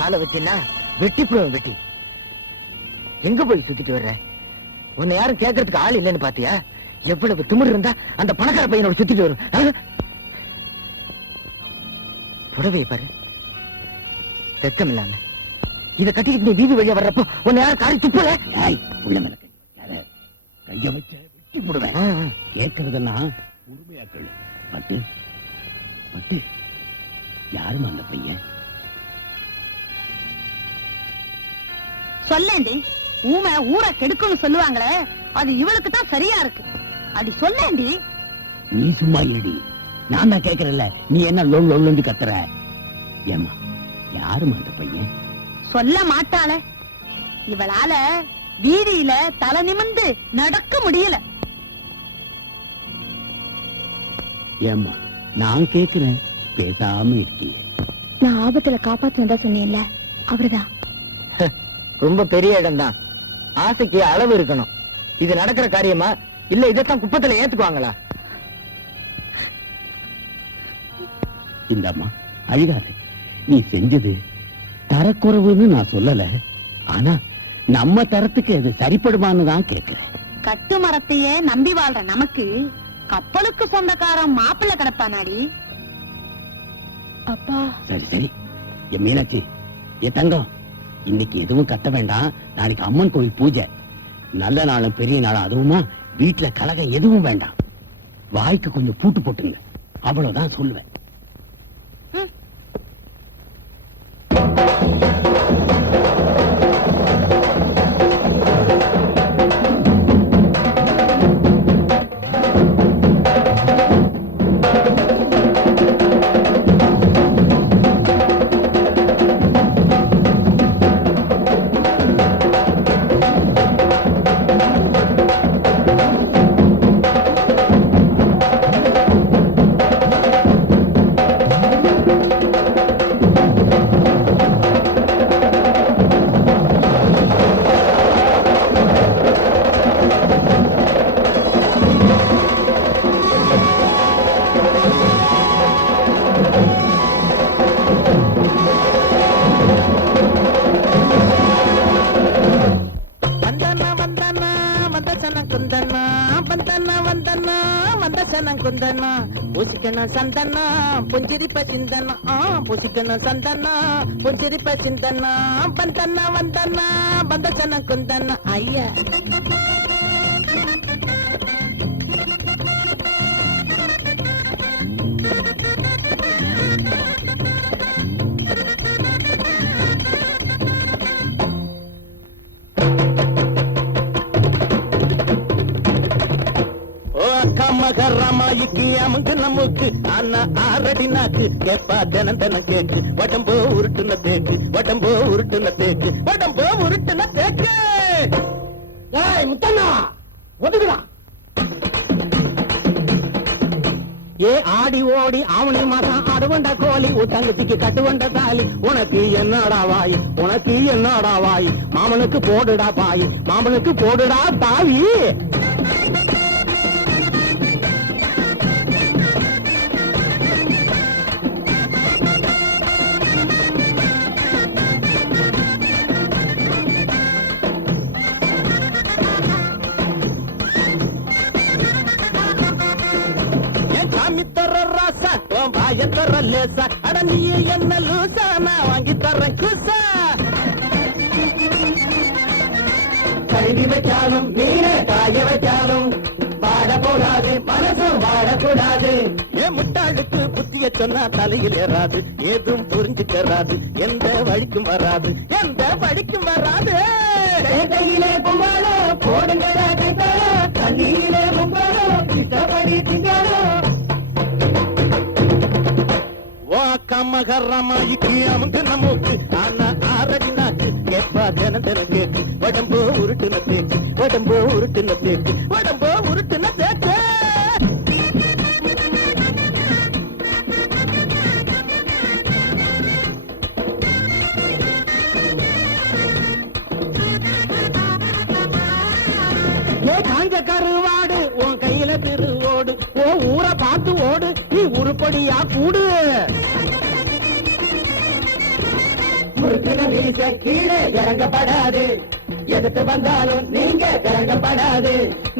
ஆளை வச்சுன்னா வெட்டி போடுவேன் வெட்டி. எங்க போய் சுத்திட்டு வர்ற? உன்னை யாரும் கேட்கறதுக்கு ஆள் இல்லைன்னு பாத்தியா? எவ்வளவு திமிரு இருந்தா அந்த பணக்கார பையனோட சுத்திட்டு வரும். புடவையை பாரு, வெக்கம் இல்லாம இத கட்டிக்கிட்டு நீ வீதி வழியா வர்றப்போ உன்னை யாரும் காரி துப்புல? கைய வச்ச வெட்டி போடுவேன். கேட்கறதுன்னா உரிமையாக்கள். பட்டு பட்டு யாருமா அந்த பையன்? சொல்லேண்டி, ஊமை ஊரை கெடுக்கும்னு சொல்லுவாங்களே, அது இவளுக்கு தான் சரியா இருக்கு. அது சொல்லேண்டி. நீ சும்மா இருடி, நான் தான் கேட்கறல, நீ என்ன லொல் லொல்லுன்னு கத்துற? ஏமா யாருமா அந்த பையன்? சொல்ல மாட்டாளே, இவளால வீதியில தலை நிமிர்ந்து நடக்க முடியல. ஏமா நான் கேக்குறேன், பேசாம இருக்கியே. நான் ஆபத்துல காப்பாத்து வந்தா சொன்னீங்கல்ல, அவருதான். ரொம்ப பெரிய இடம் தான், ஆசைக்கு அளவு இருக்கணும். இது நடக்கிற காரியமா இல்ல இதைத்தான் குப்பத்துல ஏத்துக்குவாங்களா? இந்தம்மா அழுகாது, நீ செஞ்சது தரக்குறைவுன்னு நான் சொல்லல, ஆனா நம்ம தரத்துக்கு அது சரிப்படுமான்னு தான் கேக்குறேன். கட்டு மரத்தையே நம்பி வாழ்ற நமக்கு கப்பலுக்கு சொந்தக்காரன் மாப்பிள்ள கிடப்பானாடி. அப்பா சரி சரி, என் மீனாட்சி, என் தங்கம், இன்னைக்கு எதுவும் கட்ட வேண்டாம். நாளைக்கு அம்மன் கோயில் பூஜை, நல்ல நாளும் பெரிய நாளும், அதுவுமா வீட்டுல கலகம் எதுவும் வேண்டாம். வாய்க்கு கொஞ்சம் பூட்டு போட்டுங்க, அவ்வளவுதான் சொல்லுவேன். சந்தனா புஞ்சிரிப்ப சிந்தனா புசிக்கணும் சந்தனா புஞ்சிரிப்ப சிந்தனா பந்தனா வந்தனா பந்தசன குந்தனா ஐயா. மகரமாய்க்கு அமுக்கு நமக்கு ஆனா ஆரடி நாக்கு கேப்பா தினம் தினம் கேக்கு வடம்போ உருட்டுன தேக்கு வடம்போ உருட்டுன தேக்கு வடம்போ உருட்டுன தேக்கு. முத்தண்ணா ஒதுக்குடா. ஏ ஆடி ஓடி ஆவணி மாசம் அடுவண்ட கோழி ஊத்தங்கத்துக்கு கட்டுவண்ட தாலி உனக்கு என்னடா வாய் உனக்கு என்னடா வாய் மாமனுக்கு போடுடா பாய் மாமனுக்கு போடுடா தாவி. அட நீ என்ன லூசா, நான் வாங்கி தரேன் குசா. கழுவி வச்சாலும் மீன காய வச்சாலும் வாடக்கூடாது, மனசும் வாடக்கூடாது. என் முட்டாளுக்கு புத்திய சொன்னா தலையில் ஏறாது, ஏதும் புரிஞ்சுக்கறாது, எந்த வழிக்கும் வராது, எந்த வழிக்கும் வராது. கையிலே பொம்பாலோ போடுங்கடா கைத்தாலோ, தண்ணியிலே பொம்பாலோ இஷ்டப்படி திங்காலோ. மகரமாய்க்கு அமுக்கு நமக்கு ஆனா ஆரடி நாக்கு கேப்பா தினம் தினம் கேக்கு உடம்போ உருட்டுன தேக்கு உடம்போ உருட்டுன தேக்கு உடம்போ உருட்டுன தேக்கு. காஞ்ச கருவாடு உன் கையில திருவோடு, ஓ ஊரை பார்த்து ஓடு, நீ உருப்படியா கூடு. முறுக்குன மீச கீழே இறங்கப்படாது, எதுக்கு வந்தாலும் நீங்க இறங்கப்படாது.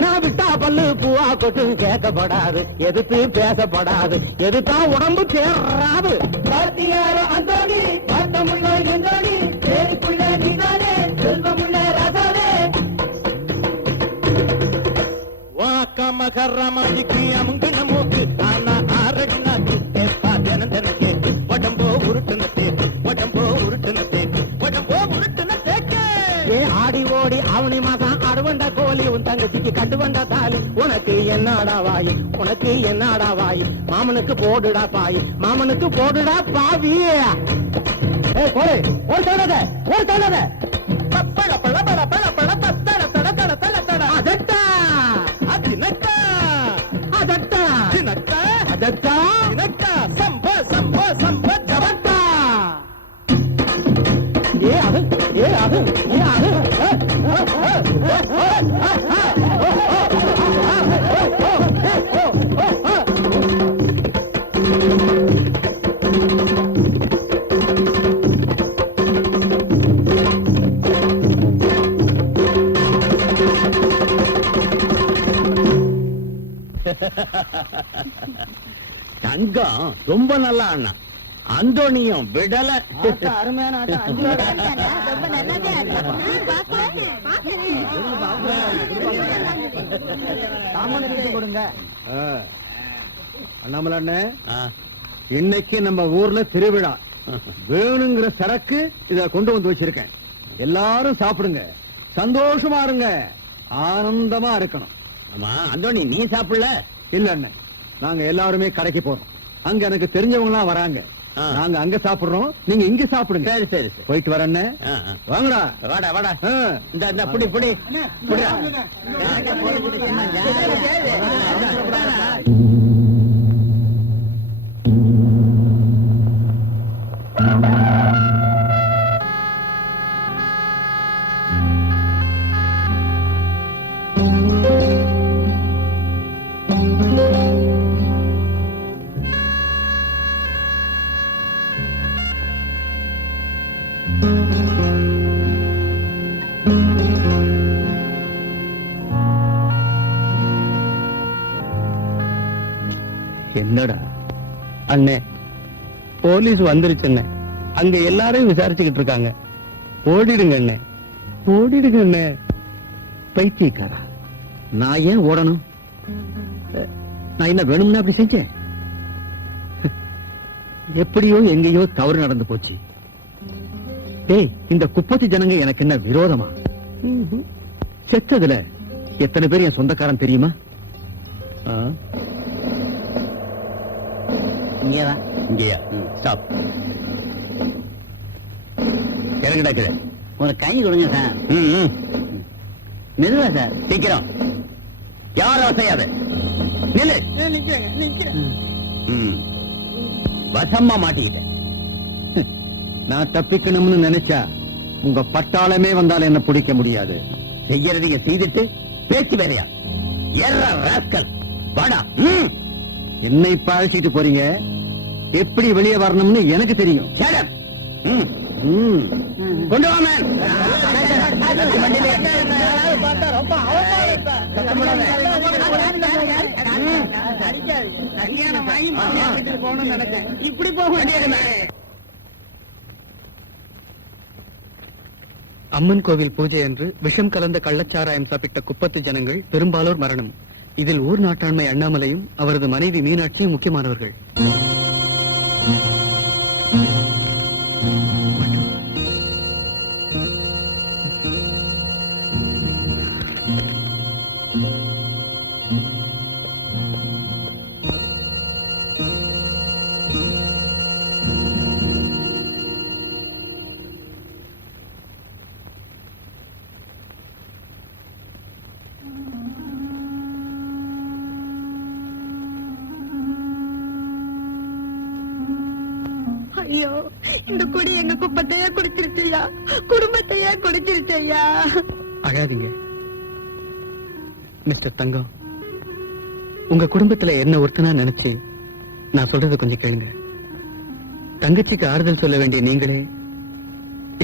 நான் விட்டா பல்லு பூவா கொட்டு கேட்கப்படாது, எதுக்கு பேசப்படாது, எதுதான் உடம்பு தேராது. பாத்தியாரோ அந்தோணி, பாட்டமுள்ள எந்தோணி, பேருக்குள்ள நீதானே, செல்வமுள்ள ராசாவே. வாக்கமகரமாடிக்கு அமுங்கின மூக்கு, ஆனா ஆரடி நாக்கு கேட்பா தினம் தினம் கேட்டு. உடம்போ உருட்டுன தேக்கு, உடம்போ உருட்டுன தேக்கு, உடம்போ உருட்டுன தேக்கு. ஏ ஆடி ஓடி அவனி மாசம் அறுவண்ட கோழி, உன் தங்கச்சிக்கு கட்டு வந்த தாலி. உனக்கு என்னடா வாயி, உனக்கு என்னடா வாயி, மாமனுக்கு போடுடா பாய், மாமனுக்கு போடுடா பாவி. ஏ போடு, ஒரு தடவை, ஒரு தடவை. பப்பள பள பள பள பள பத்தட தட தட தட தட. அதட்டா அதினட்டா, அதட்டா தினட்டா, அதட்டா தினட்டா, சம்ப சம்ப சம்ப ஜவட்டா. ஏ அது, ஏ அது, ஏ அது. தங்கம் ரொம்ப நல்லா அண்ணா, அந்தோனியும் விடல. அருமையான ஆட்டம். ரொம்ப நல்லாவே கொடுங்க. அண்ணாமலை அண்ணே, ஆ, இன்னைக்கு நம்ம ஊர்ல திருவிழா. வேணுங்கிற சரக்கு இத கொண்டு வந்து வச்சிருக்கேன். எல்லாரும் சாப்பிடுங்க, சந்தோஷமா இருங்க, ஆனந்தமா இருக்கணும். ஆமா அந்தோனி, நீ சாப்பிடல? இல்ல அண்ணே, நாங்க எல்லாருமே கடைக்கு போறோம். அங்க எனக்கு தெரிஞ்சவங்க எல்லாம் வராங்க. ஆ. நாங்க அங்க சாப்பிடுறோம், நீங்க இங்க சாப்பிடுங்க. சரி சரி சரி. போயிட்டு வரேன்னு ஆ, ஆ. வாங்கடா. வாடா வாடா. ஆ. இந்த புடி புடி புடிடா. என்னடா அண்ணே, போலீஸ் வந்துருச்சு அண்ணே. அங்க எல்லாரையும் விசாரிச்சுக்கிட்டு இருக்காங்க. ஓடிடுங்க அண்ணே, ஓடிடுங்க அண்ணே. பைத்தியக்காரா, நான் ஏன் ஓடணும்? நான் என்ன வேணும்னா அப்படி செஞ்சேன்? எப்படியோ எங்கேயோ தவறு நடந்து போச்சு. டேய், இந்த குப்பத்தி ஜனங்க எனக்கு என்ன விரோதமா? செத்ததுல எத்தனை பேர் என் சொந்தக்காரன் தெரியுமா? இங்கேதான். இங்கேயா? ஸ்டாப். இறங்கடா கீழே. ஒரு கை கொடுங்க சார். ம், ம். மெதுவா சார். சீக்கிரம். யாரும் அசையாத. நில்லு. ம். வசமா மாட்டிக்கிட்டேன். நான் தப்பிக்கணும்னு நினைச்சா உங்க பட்டாளமே வந்தாலும் என்ன பிடிக்க முடியாது. செய்யறதைய செய்துட்டு பேச்சு வேறையா? எர்ரா ராஸ்கல். வாடா. ம். என்னை இப்ப அழைச்சிட்டு போறீங்க, எப்படி வெளியே வரணும்னு எனக்கு தெரியும். Shut up. ம். ம். கொண்டு வா மேன். இப்படி போக வேண்டியது. அம்மன் கோவில் பூஜை அன்று விஷம் கலந்த கள்ளச்சாராயம் சாப்பிட்ட குப்பத்து ஜனங்கள் பெரும்பாலோர் மரணம். இதில் ஊர் நாட்டாண்மை அண்ணாமலையும் அவரது மனைவி மீனாட்சியும் முக்கியமானவர்கள். ஐயோ, இந்த குடி எங்க குப்பத்தையே குடிச்சிருச்சையா, குடும்பத்தையே குடிச்சிருச்சையா. அழாதீங்க மிஸ்டர் தங்கம். உங்க குடும்பத்துல என்ன ஒருத்தனா நினைச்சு நான் சொல்றது கொஞ்சம் கேளுங்க. தங்கச்சிக்கு ஆறுதல் சொல்ல வேண்டிய நீங்களே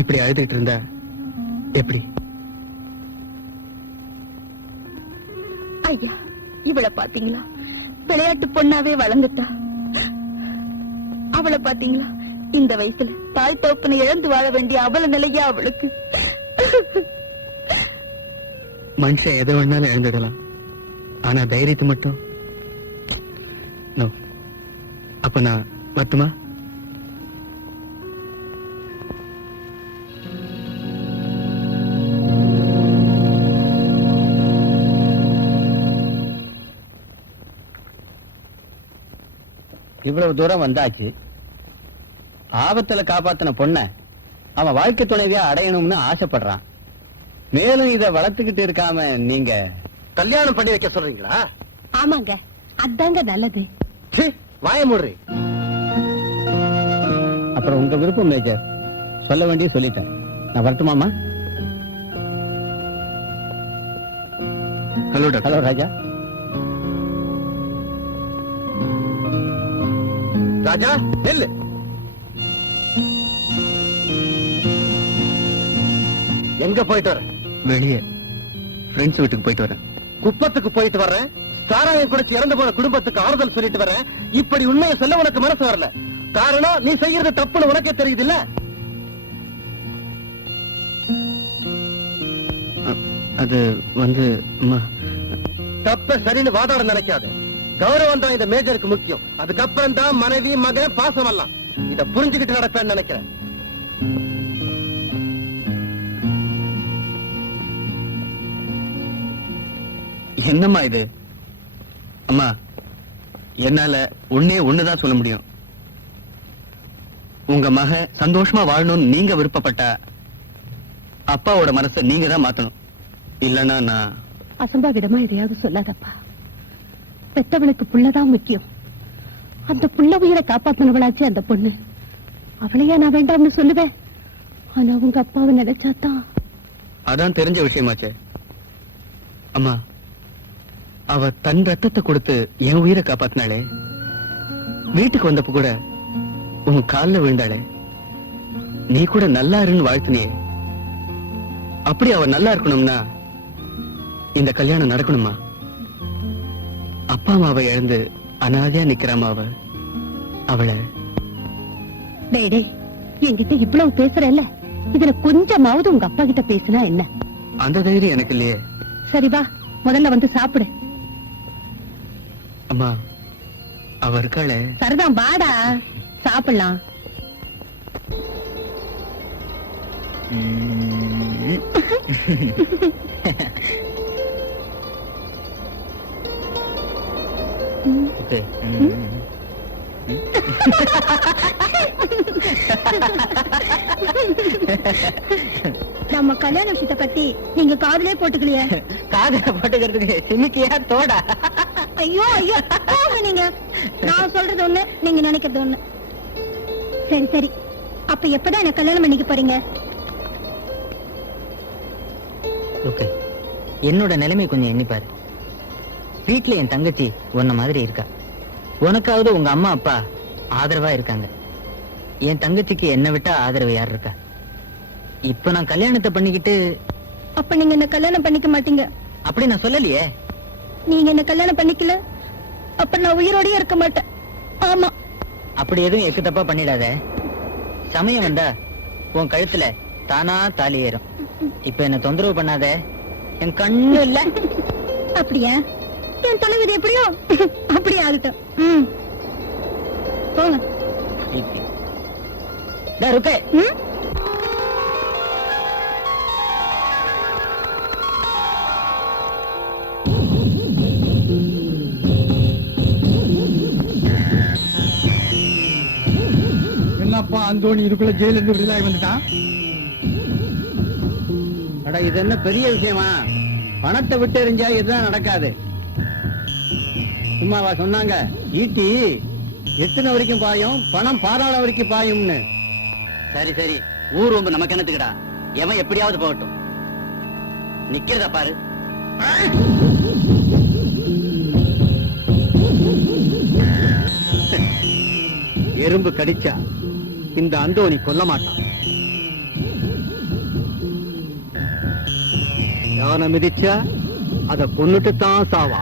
இப்படி அழுதுட்டு இருந்தா எப்படி? ஐயா, இவளை பாத்தீங்களா? விளையாட்டு பொண்ணாவே வளர்ந்துட்டா. அவளை பாத்தீங்களா? இந்த வயசுல தாய் தோப்பனை இழந்து வாழ வேண்டிய அவல நிலையா அவளுக்கு. மனுஷன் எதை வேணாலும் இழந்துடலாம், ஆனா தைரியத்தை மட்டும் நோ. அப்ப நான் வரட்டுமா? இவ்வளவு தூரம் வந்தாச்சு. ஆபத்துல காப்பாத்தின பொண்ண அவன் வாழ்க்கை துணைவியா அடையணும்னு ஆசைப்படுறான். மேலும் இத வளர்த்துக்கிட்டு இருக்காம நீங்க கல்யாணம் பண்ணி வைக்க சொல்றீங்களா? ஆமாங்க, அதாங்க நல்லது. வாய மூடுறி. அப்புறம் உங்க விருப்பம் மேஜர். சொல்ல வேண்டிய சொல்லிட்டேன். நான் வரட்டுமாமா? Hello doctor. Hello Raja. Raja நெல்லு. எங்க போயிட்டு வர? வெளியே ஃப்ரெண்ட்ஸ் வீட்டுக்கு போயிட்டு வரேன். குப்பத்துக்கு போயிட்டு வர்றேன். சாராயம் குடிச்சு இறந்து போன குடும்பத்துக்கு ஆறுதல் சொல்லிட்டு வரேன். இப்படி உண்மையை சொல்ல உனக்கு மனசு வரல. காரணம், நீ செய்யறது தப்புன்னு உனக்கே தெரியுது இல்ல? அது வந்து அம்மா, தப்ப சரின்னு வாதாட நினைக்காது. கௌரவம் தான் இந்த மேஜருக்கு முக்கியம். அதுக்கப்புறம் தான் மனைவி மகன் பாசம் எல்லாம். இத புரிஞ்சுக்கிட்டு நடப்பேன்னு நினைக்கிறேன். என்னம்மா இது? அம்மா, என்னால ஒண்ணுதான் சொல்ல முடியும். உங்க மக சந்தோஷமா வாழணும்னு நீங்க விருப்பப்பட்டா அப்பாவோட மனசை நீங்க தான் மாத்தணும். இல்லன்னா நான் அசம்பாவிதமா எதையாவது சொல்லாதப்பா. பெத்தவளுக்கு புள்ளதான் முக்கியம். அந்த புள்ள உயிரை காப்பாத்தினவளாச்சு அந்த பொண்ணு. அவளையா நான் வேண்டாம்னு சொல்லுவேன். ஆனா உங்க அப்பாவை நினைச்சாதான். அதான் தெரிஞ்ச விஷயமாச்சே. அம்மா, அவ தன் ரத்தத்தை கொடுத்து என் உயிரை காப்பாத்தினாளே. வீட்டுக்கு வந்தப்ப கூட உன் கால்ல விழுந்தாளே. நீ கூட நல்லா இருன்னு வாழ்த்தினியே. அப்படி அவ நல்லா இருக்கணும்னா இந்த கல்யாணம் நடக்கணுமா? அப்பா அம்மாவை இழந்து அனாதையா நிக்கிறாமா அவளை. டேய் டேய், என்கிட்ட இவ்வளவு பேசுறல்ல, இதுல கொஞ்சமாவது உங்க அப்பா கிட்ட பேசினா என்ன? அந்த தைரியம் எனக்கு இல்லையே. சரி வா, முதல்ல வந்து சாப்பிடு. அம்மா, அவ இருக்காளே. சரிதான், வாடா சாப்பிடலாம். நம்ம கல்யாண விஷயத்தை பத்தி நீங்க காதுலே போட்டுக்கலையே. காதுல போட்டுக்கிறதுக்கு சிமிக்கியா தோடா? ஐயோ ஐயோ, போங்க நீங்க. நான் சொல்றது ஒண்ணு, நீங்க நினைக்கிறது ஒண்ணு. சரி சரி, அப்ப எப்பதான் என்ன கல்யாணம் பண்ணிக்க போறீங்க? ஓகே, என்னோட நிலைமை கொஞ்சம் எண்ணிப்பாரு. வீட்டுல என் தங்கச்சி உன்ன மாதிரி இருக்கா. உனக்காவது உங்க அம்மா அப்பா ஆதரவா இருக்காங்க. என் தங்கச்சிக்கு என்ன விட்டா ஆதரவு யார் இருக்கா? இப்ப நான் கல்யாணத்தை பண்ணிக்கிட்டு. அப்ப நீங்க என்ன கல்யாணம் பண்ணிக்க மாட்டீங்க? அப்படி நான் சொல்லலையே. நீங்க என்ன கல்யாணம் பண்ணிக்கல, அப்ப நான் உயிரோடயே இருக்க மாட்டேன். ஆமா. அப்படி எதுவும் எக்கு தப்பா பண்ணிடாத. சமயம் வந்தா உன் கழுத்துல தானா தாலி ஏறும். இப்ப என்ன தொந்தரவு பண்ணாத. என் கண்ணு இல்ல. அப்படியா? என் தொலைவிது எப்படியோ அப்படியே ஆகட்டும். போங்க. ருக்கே. என்னப்பா அந்தோணி இதுக்குள்ள ஜெயில இருந்து விடுதலை வந்துட்டான்? அட, இது என்ன பெரிய விஷயமா? பணத்தை விட்டு எறிஞ்சா இதுதான் நடக்காது. சும்மாவா சொன்னாங்க, ஈட்டி எத்தனை வரைக்கும் பாயும், பணம் பாதாள வரைக்கும் பாயும்னு. சரி சரி, ஊர் ரொம்ப நமக்கு என்னத்துக்குடா? எவன் எப்படியாவது போகட்டும். நிக்கிறத பாரு. எறும்பு கடிச்சா இந்த அந்தோணி கொல்ல மாட்டான். யானை மிதிச்சா அத கொன்னுட்டு தான் சாவா.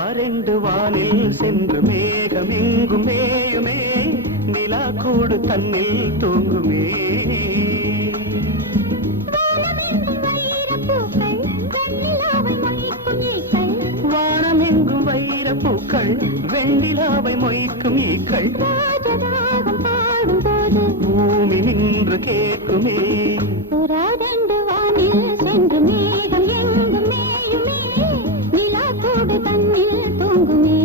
புறாரெண்டு வானில் சென்று மேகம் எங்கும் மேயுமே நிலா கூடு தன்னில் தூங்குமே வானம் எங்கும் வைரப்பூக்கள் வெண்ணிலாவை மொய்க்கும் ஈக்கள் பூமி நின்று கேட்குமே புறாரெண்டு வானில் சென்று மேகம் எங்கும் மேயுமே நிலா கூடு தன்னில் தூங்குமே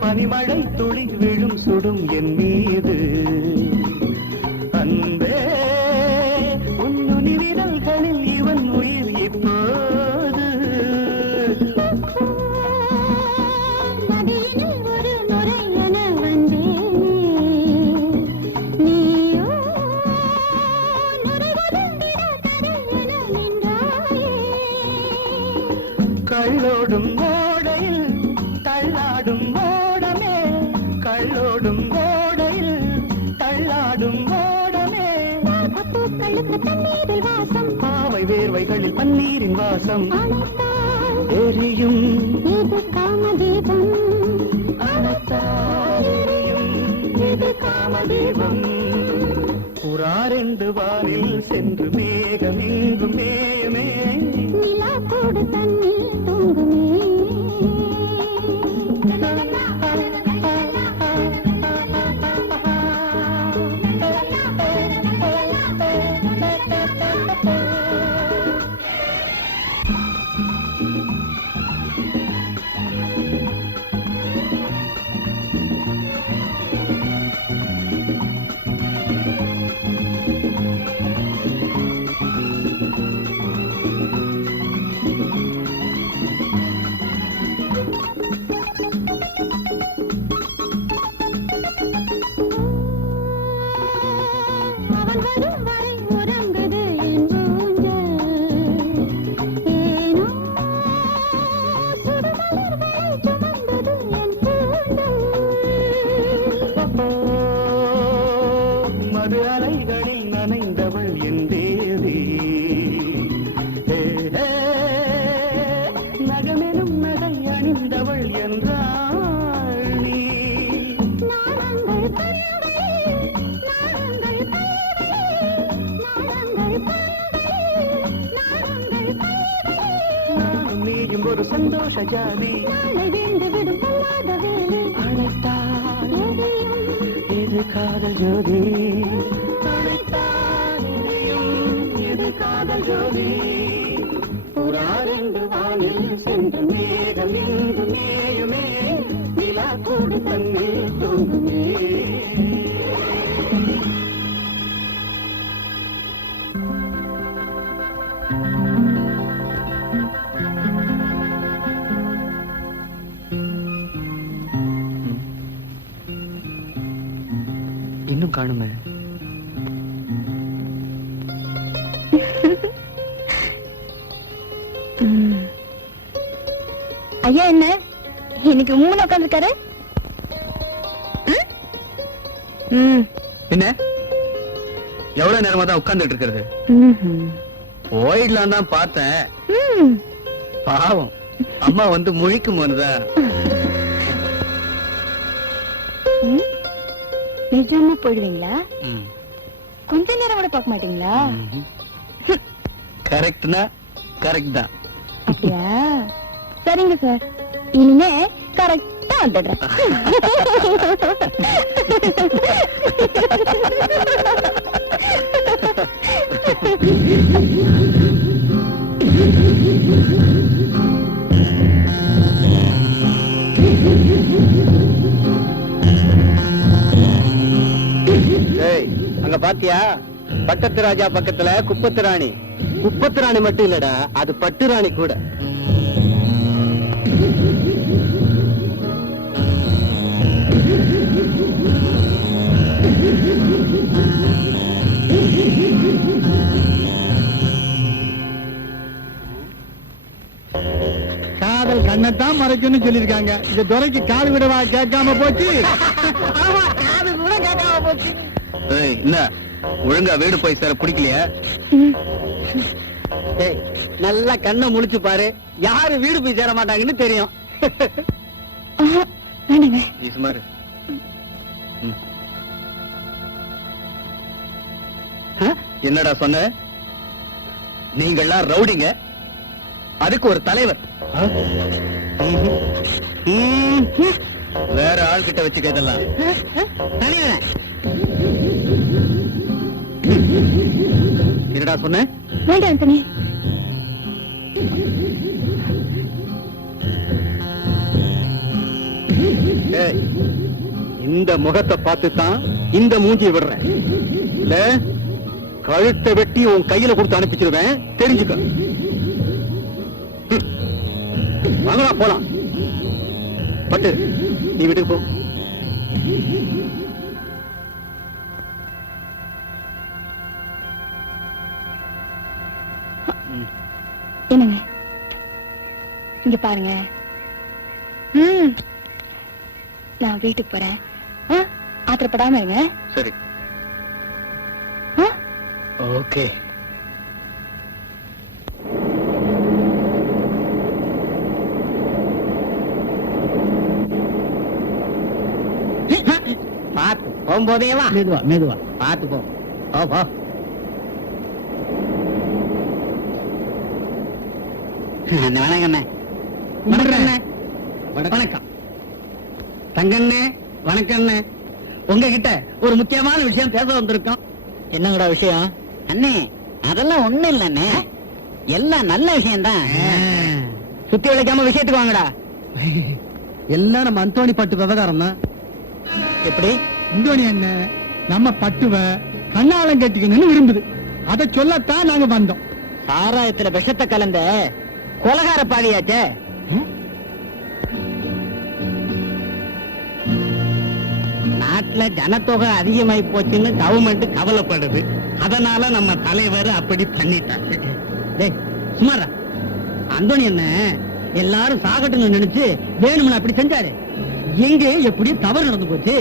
பனிமழை துளி விழும் சுடும் என் மீது அன்பே உன்னுனி விரல்களில் இவன் உயிர் இப்போது நதியினில் ஒரு நுரை என வந்தேன் நீயோ நுரை வளர்ந்திட தடை என நின்றாயே கள்ளோடும் ஓடையில் தள்ளாடும் ஓடமே கள்ளோடும் ஓடையில் தள்ளாடும் ஓடமே பூக்களுக்கு தண்ணீரில் வாசம் பாவை வேர்வைகளில் பன்னீரின் வாசம் அணைத்தால் எரியும் இது காமதீபம் அணைத்தால் எரியும் இது காமதீபம் புறாரெண்டு வானில் சென்று மேகம் எங்கும் மேயுமே நிலா கூடு தன்னில் தூங்குமே அவன் வரும் வரை உறங்குது என் ஊஞ்சல் ஏனோ சுடுமலர்களை சுமந்தது என் கூந்தல் மது அலைகளில் நனைந்தவள் என் தேவி நகமெனும் நகை அணிந்தவள் என்றாள் நீ நாளங்கள் கண்டே நாளங்கள் நானும் நீயும் ஒரு சந்தோஷ ஜாதி நாளை வீழ்ந்து விடும் பொல்லாத வேலை அழைத்தால் எரியும் இது காதல் ஜோதி அழைத்தால் எரியும் இது காதல் ஜோதி புறாரெண்டு வானில் சென்று மேகம் இங்கு மேயுமே நிலா கூடு தன்னில் தூங்குமே இன்னும் காணுமே ஐயா என்ன இன்னைக்கு மூணு உட்காந்துருக்காரு என்ன எவ்வளவு நேரமா தான் உட்கார்ந்துட்டு இருக்கிறது போயிடலாம் தான் பார்த்தேன் பாவம் அம்மா வந்து முழிக்கும் போதுதான் நிஜமா போயிடுவீங்களா கொஞ்ச நேரம் கூட பார்க்க மாட்டீங்களா கரெக்ட்னா கரெக்ட் தான் அப்படியா சரிங்க சார் இனிமே கரெக்டா வந்துடுறேன் அங்க பாத்தியா பட்டத்து ராஜா பக்கத்துல குப்பத்து ராணி குப்பத்து ராணி மட்டும் இல்லடா, அது பட்டு ராணி கூட. காதல் கண்ணத்தான் மறைக்கும்னு சொல்லிருக்காங்க. இந்த துறைக்கு கால் விடவா கேட்காம போச்சு. என்ன ஒழுங்கா வீடு போய் சேர பிடிக்கலையா? நல்லா கண்ணை முழிச்சு பாரு, யாரு வீடு போய் சேர மாட்டாங்கன்னு தெரியும். வேணுங்க. நீ சுமாரு. என்னடா சொன்ன? நீங்கள்லாம் ரவுடிங்க, அதுக்கு ஒரு தலைவர். வேற ஆள்கிட்ட வச்சு கேட்டலாம். என்னடா சொன்ன? வேண்டாம் ஆண்டனி. ஏய், இந்த முகத்தை பார்த்து தான் இந்த மூஞ்சியை விடுறேன். இல்ல கழுத்தை வெட்டி உன் கையில கொடுத்து அனுப்பிச்சிருவேன், தெரிஞ்சுக்க. வாங்கடா போலாம். பட்டு நீ வீட்டுக்கு போ. என்னங்க இங்க பாருங்க. நான் வீட்டுக்கு போறேன். ஆத்திரப்படாம இருங்க. சரி, ஓகே. பார்த்து போகும்போதே வா. மெதுவா மெதுவா பார்த்து போ. போ. வணக்கண்ணே. வணக்கம் தங்கண்ணே. வணக்கண்ணே. உங்ககிட்ட ஒரு முக்கியமான விஷயம் பேச வந்திருக்கோம். என்னங்கடா விஷயம்? அண்ணே அதெல்லாம் ஒண்ணு இல்லண்ணே, எல்லாம் நல்ல விஷயம்தான். சுத்தி உழைக்காம விஷயத்துக்கு வாங்கடா. எல்லாம் நம்ம அந்தோணி பட்டு விவகாரம் தான். எப்படி? இந்தோணி என்ன நம்ம பட்டுவ கண்ணாலம் கட்டிக்கணும்னு விரும்புது, அதை சொல்லத்தான் நாங்க வந்தோம். சாராயத்துல விஷத்தை கலந்த கொலகார பாடியாச்சே. நாட்டுல ஜனத்தொகை அதிகமாயி போச்சுன்னு கவர்மெண்ட் கவலைப்படுது, அதனால நம்ம தலைவர் அப்படி பண்ணிட்டாரு. டேய் சுமாரா, அந்தோணி என்ன எல்லாரும் சாகட்டும்னு நினைச்சு வேணும்னு அப்படி செஞ்சாரு. எங்க எப்படி தவறு நடந்து போச்சு,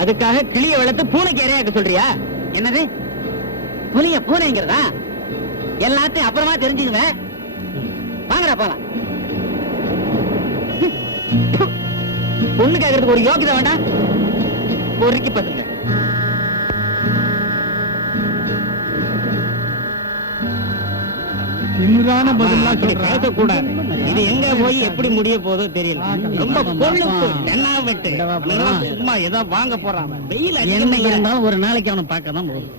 அதுக்காக கிளிய வளர்த்து பூனைக்கு இரையாக்க சொல்றியா? என்னது புலிய பூனைங்கிறதா? எல்லாத்தையும் அப்புறமா தெரிஞ்சுக்குவேன். வாங்கடா போலாம். பொண்ணு கேட்கறதுக்கு ஒரு யோகிதை வேண்டாம். பொறுக்கி பத்துங்க. திமிரான பதிலாம் சொல்றா. பேசக்கூடாது. இது எங்க போய் எப்படி முடிய போதோ தெரியல. ரொம்ப கொழுப்பு என்ன வெட்டு. சும்மா ஏதோ வாங்க போறான். வெயில் என்ன இருந்தாலும் ஒரு நாளைக்கு அவனை பார்க்க தான் போகுது.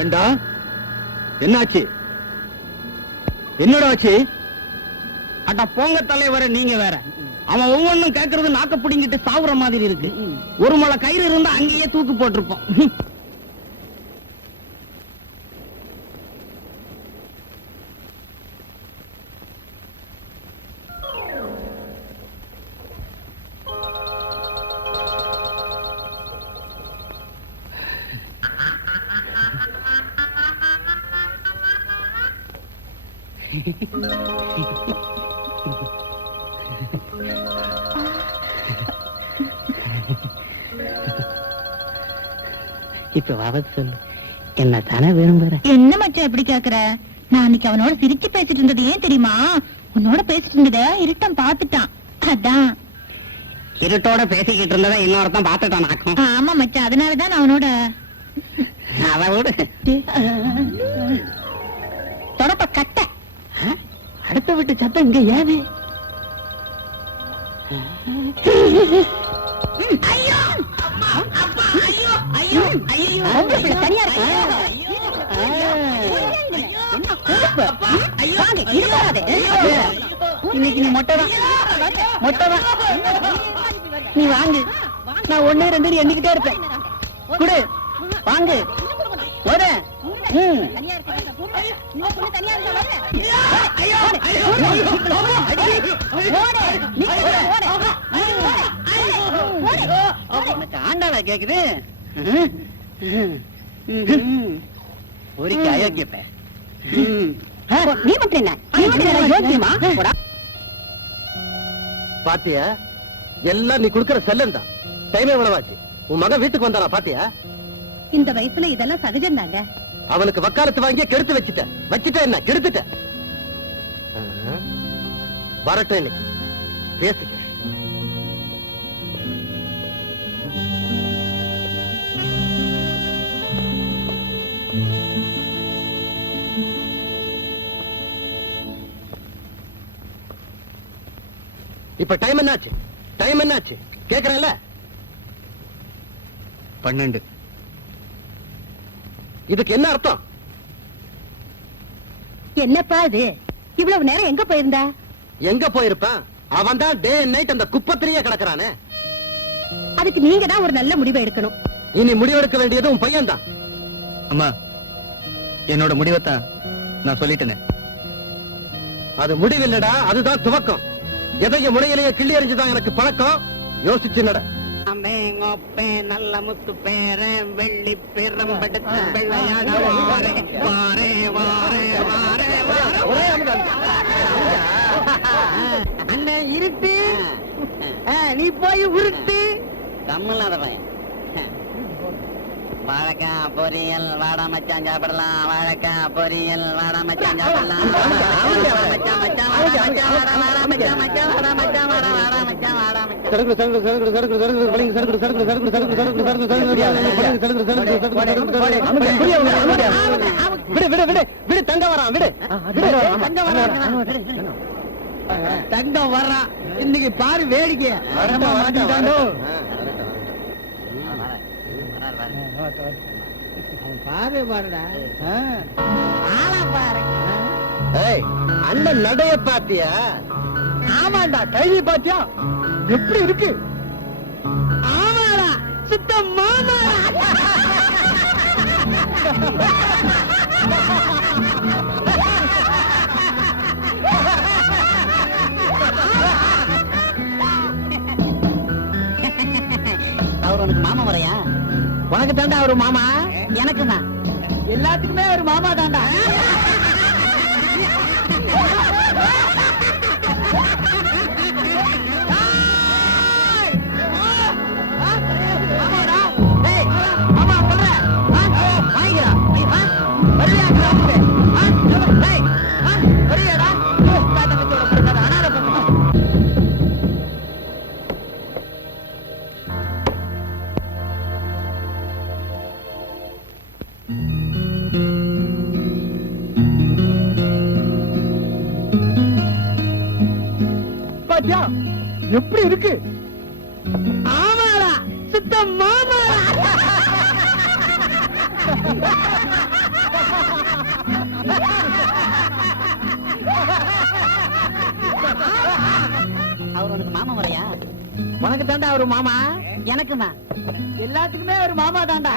ஏண்டா என்னாச்சு? என்னடா ஆச்சு? அட போங்க தலைவர, நீங்க வேற. அவன் ஒவ்வொன்னும் கேட்கறது நாக்க பிடிங்கிட்டு சாவுற மாதிரி இருக்கு. ஒரு முளை கயிறு இருந்தா அங்கேயே தூக்கு போட்டிருப்போம். இப்ப வாவது சொல்லு, என்ன தானே விரும்புற? என்ன மச்சான் எப்படி கேக்குற? நான் அன்னைக்கு அவனோட சிரிச்சு பேசிட்டு இருந்தது ஏன் தெரியுமா? உன்னோட பேசிட்டு இருந்தத இருட்டம் பாத்துட்டான், அதான். இருட்டோட பேசிக்கிட்டு இருந்ததை இன்னொருத்தன் பாத்துட்டான் நாக்கும். ஆமா மச்சான், அதனாலதான் நான் அவனோட அதை விடு. தொடப்ப கட்ட. அடுத்த விட்டு சத்தம் இங்க ஏது? ஐயோ அம்மா, அப்பா, ஐயோ ஐயோ பொம்பளை பிள்ளை தனியா இருக்கு. என்ன கொழுப்பு? வாங்க, இருக்காதே. இன்னைக்கு நீ மொட்டைதான் மொட்டைதான். நீ வாங்கு, நான் 1 2 எண்ணிக்கிட்டே இருப்பேன். குடு, வாங்கு, ஓட. தனியா இருக்கு. இந்த பொண்ணு தனியா இருக்கா? உனக்கு ஆண்டாளா கேக்குது? ஒரு அயோக்கியப்ப. நீ மட்டும் என்ன? நீ மட்டும் என்ன யோக்கியமா? பாத்தியா, எல்லாம் நீ குடுக்கற செல்லம் தான். டைம் எவ்வளவாச்சு? உன் மகன் வீட்டுக்கு வந்தானா பாத்தியா? இந்த வயசுல இதெல்லாம் சகஜம் தாங்க. அவனுக்கு வக்காலத்து வாங்கிய கெடுத்து வச்சுட்ட என்ன கெடுத்துட்ட. வரட்டும், இன்னைக்கு பேசிக்க. இப்ப டைம் என்னாச்சு? டைம் என்னாச்சு கேக்குறேன்ல? 12. இதுக்கு என்ன அர்த்தம்? என்னப்பா இது? இவ்வளவு நேரம் எங்க போயிருந்தா? எங்க போயிருப்பான்? அவன் தான் டே அண்ட் நைட் அந்த குப்பத்திலேயே கிடக்குறானே. அதுக்கு நீங்க தான் ஒரு நல்ல முடிவை எடுக்கணும். இனி முடிவெடுக்க வேண்டியது உன் பையன் தான். அம்மா, என்னோட முடிவைத்தான் நான் சொல்லிட்டேனே. அது முடிவில்லடா, அதுதான் துவக்கம். எதையும் முனையிலேயே கிள்ளி எறிஞ்சுதான் எனக்கு பழக்கம். யோசிச்சு நட. நல்ல முத்து பேர வெள்ளி பெரும்பெடுத்த வெள்ளையாக வாரே வாரே வாரே வாரே அண்ணன் இருட்டு. நீ போய் உருட்டு. கம்மலாத பையன். வாழைக்காய் பொரியல் வாடா மச்சான் சாப்பிடலாம். வாழைக்காய் பொரியல் வாடா மச்சான் சாப்பிடலாம். மச்சான் மச்சான் வாடா மச்சான் வாடா வாடா மச்சான் மச்சான் வாடா மச்சான் வாடா வாடா மச்சான் வாடா மச்சான். விடு தங்க வரான். விடு தங்கம் வர்றான். இன்னைக்கு பாரு வேடிக்கை. பாரு பாருடா. அண்ணன் நடைய பாத்தியா? ஆமாண்டா, கைவி பாத்தியா எப்படி இருக்கு? ஆமாடா, சுத்த மாமா. அவர் உனக்கு மாமா வரையா? உனக்கு தாண்டா அவரு மாமா. எனக்கு தான். எல்லாத்துக்குமே ஒரு மாமா தாண்டா. பாத்தியா எப்படி இருக்கு? ஆமாடா, சுத்த மாமா. அவர் உனக்கு மாமா வரையா? உனக்கு தாண்டா அவரு மாமா. எனக்கு தான். எல்லாத்துக்குமே ஒரு மாமா தாண்டா.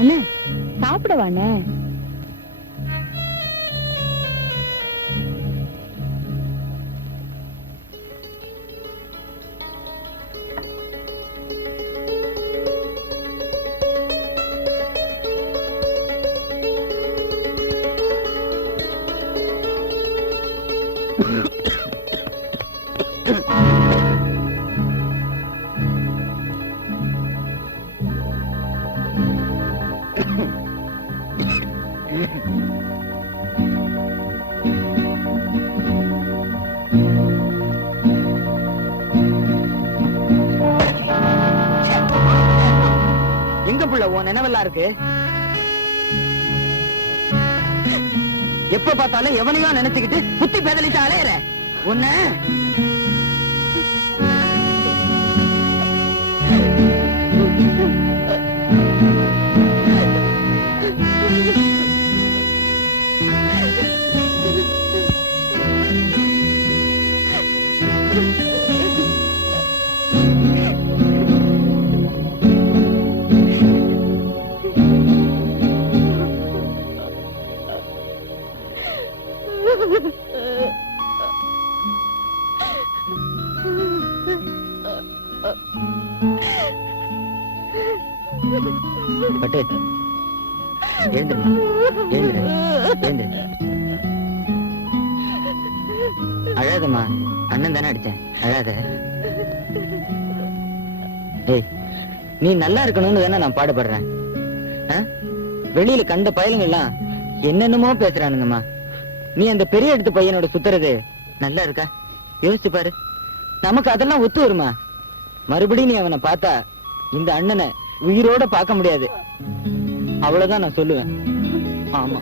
அண்ணா, சாப்பிடவாண்ணே? புள்ள உன் நினைவெல்லாம் இருக்கு? எப்ப பார்த்தாலும் எவனையோ நினைச்சுக்கிட்டு புத்தி பேதலிட்டு அலையற உன்ன. பட்டு எழுந்துரு, எழுந்துரு, எழுந்துரு. அழாதம்மா, அண்ணன் தானே அடிச்சேன், அழாத. ஏய், நீ நல்லா இருக்கணும்னு தானே நான் பாடுபடுறேன். வெளியில கண்ட பயலுங்க எல்லாம் என்னென்னமோ பேசுறானுங்கம்மா. நீ அந்த பெரிய இடத்து பையனோட சுத்துறது நல்லா இருக்கா? யோசிச்சு பாரு. நமக்கு அதெல்லாம் ஒத்து வருமா? மறுபடியும் நீ அவனை பார்த்தா இந்த அண்ணனை உயிரோட பார்க்க முடியாது. அவ்வளவுதான் நான் சொல்லுவேன். ஆமா.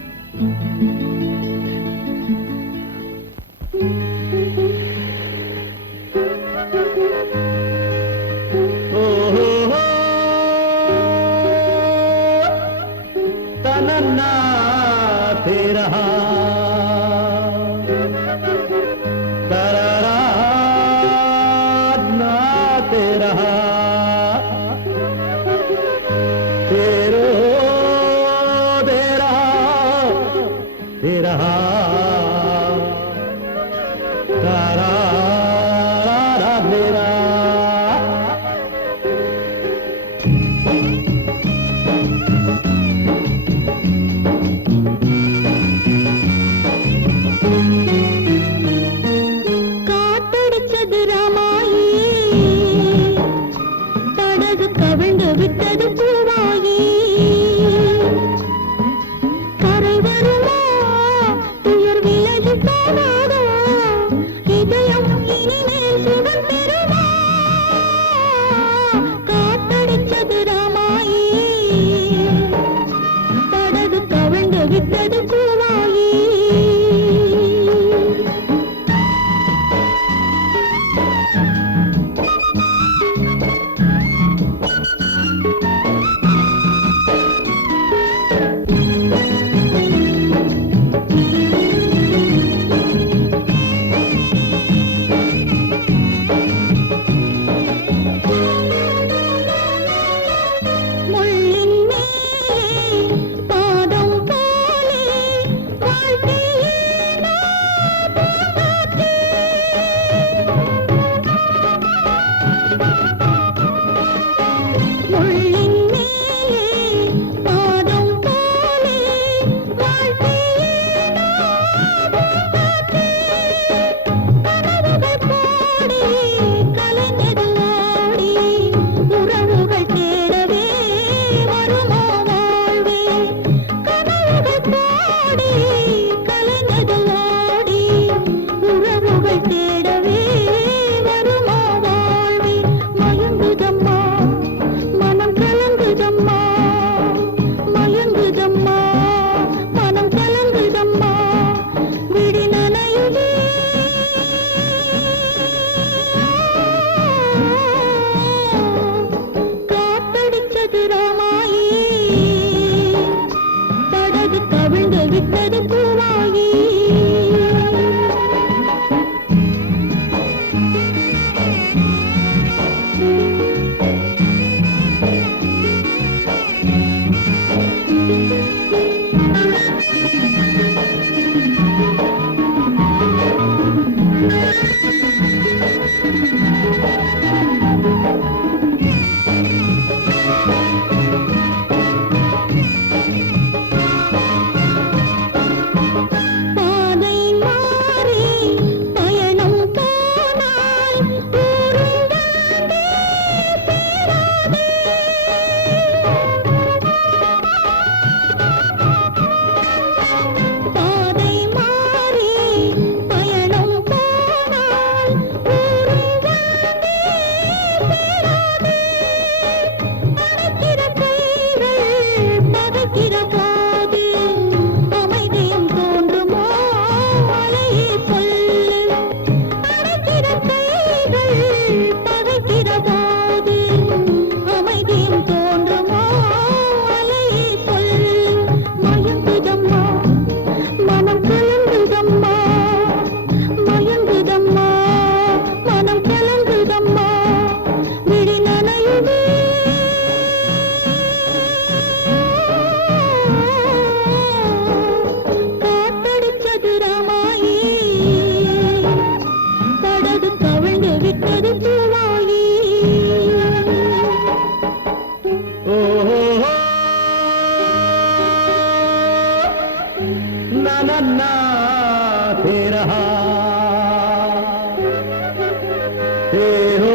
तेरो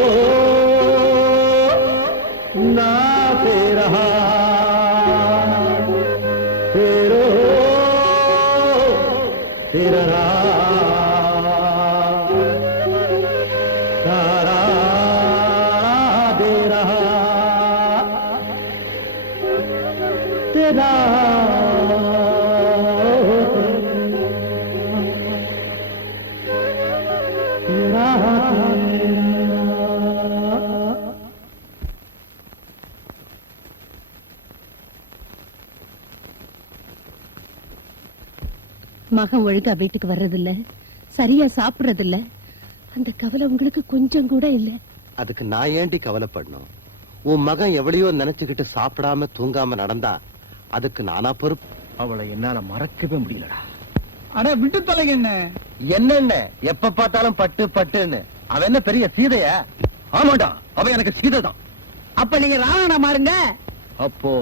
ना तेरा तेरो तेरा तारा दे रहा तेरा மகன் ஒழுங்கா வீட்டுக்கு வர்றதில்ல, சரியா சாப்பிடுறதில்ல. அந்த கவலை உங்களுக்கு கொஞ்சம் கூட இல்ல. அதுக்கு நான் ஏண்டி கவலைப்படணும்? உன் மகன் எவ்வளையோ நினைச்சுக்கிட்டு சாப்பிடாம தூங்காம நடந்தா அதுக்கு நானா பொறுப்பு? அவளை என்னால மறக்கவே முடியலடா. அட விட்டு தொலைங்க என்ன என்னென்ன எப்ப பார்த்தாலும் பட்டு பட்டுன்னு அவன் என்ன பெரிய சீதையா? ஆமாடா, அவன் எனக்கு சீதை தான். அப்ப நீங்க ராவணா மாறுங்க. அப்போ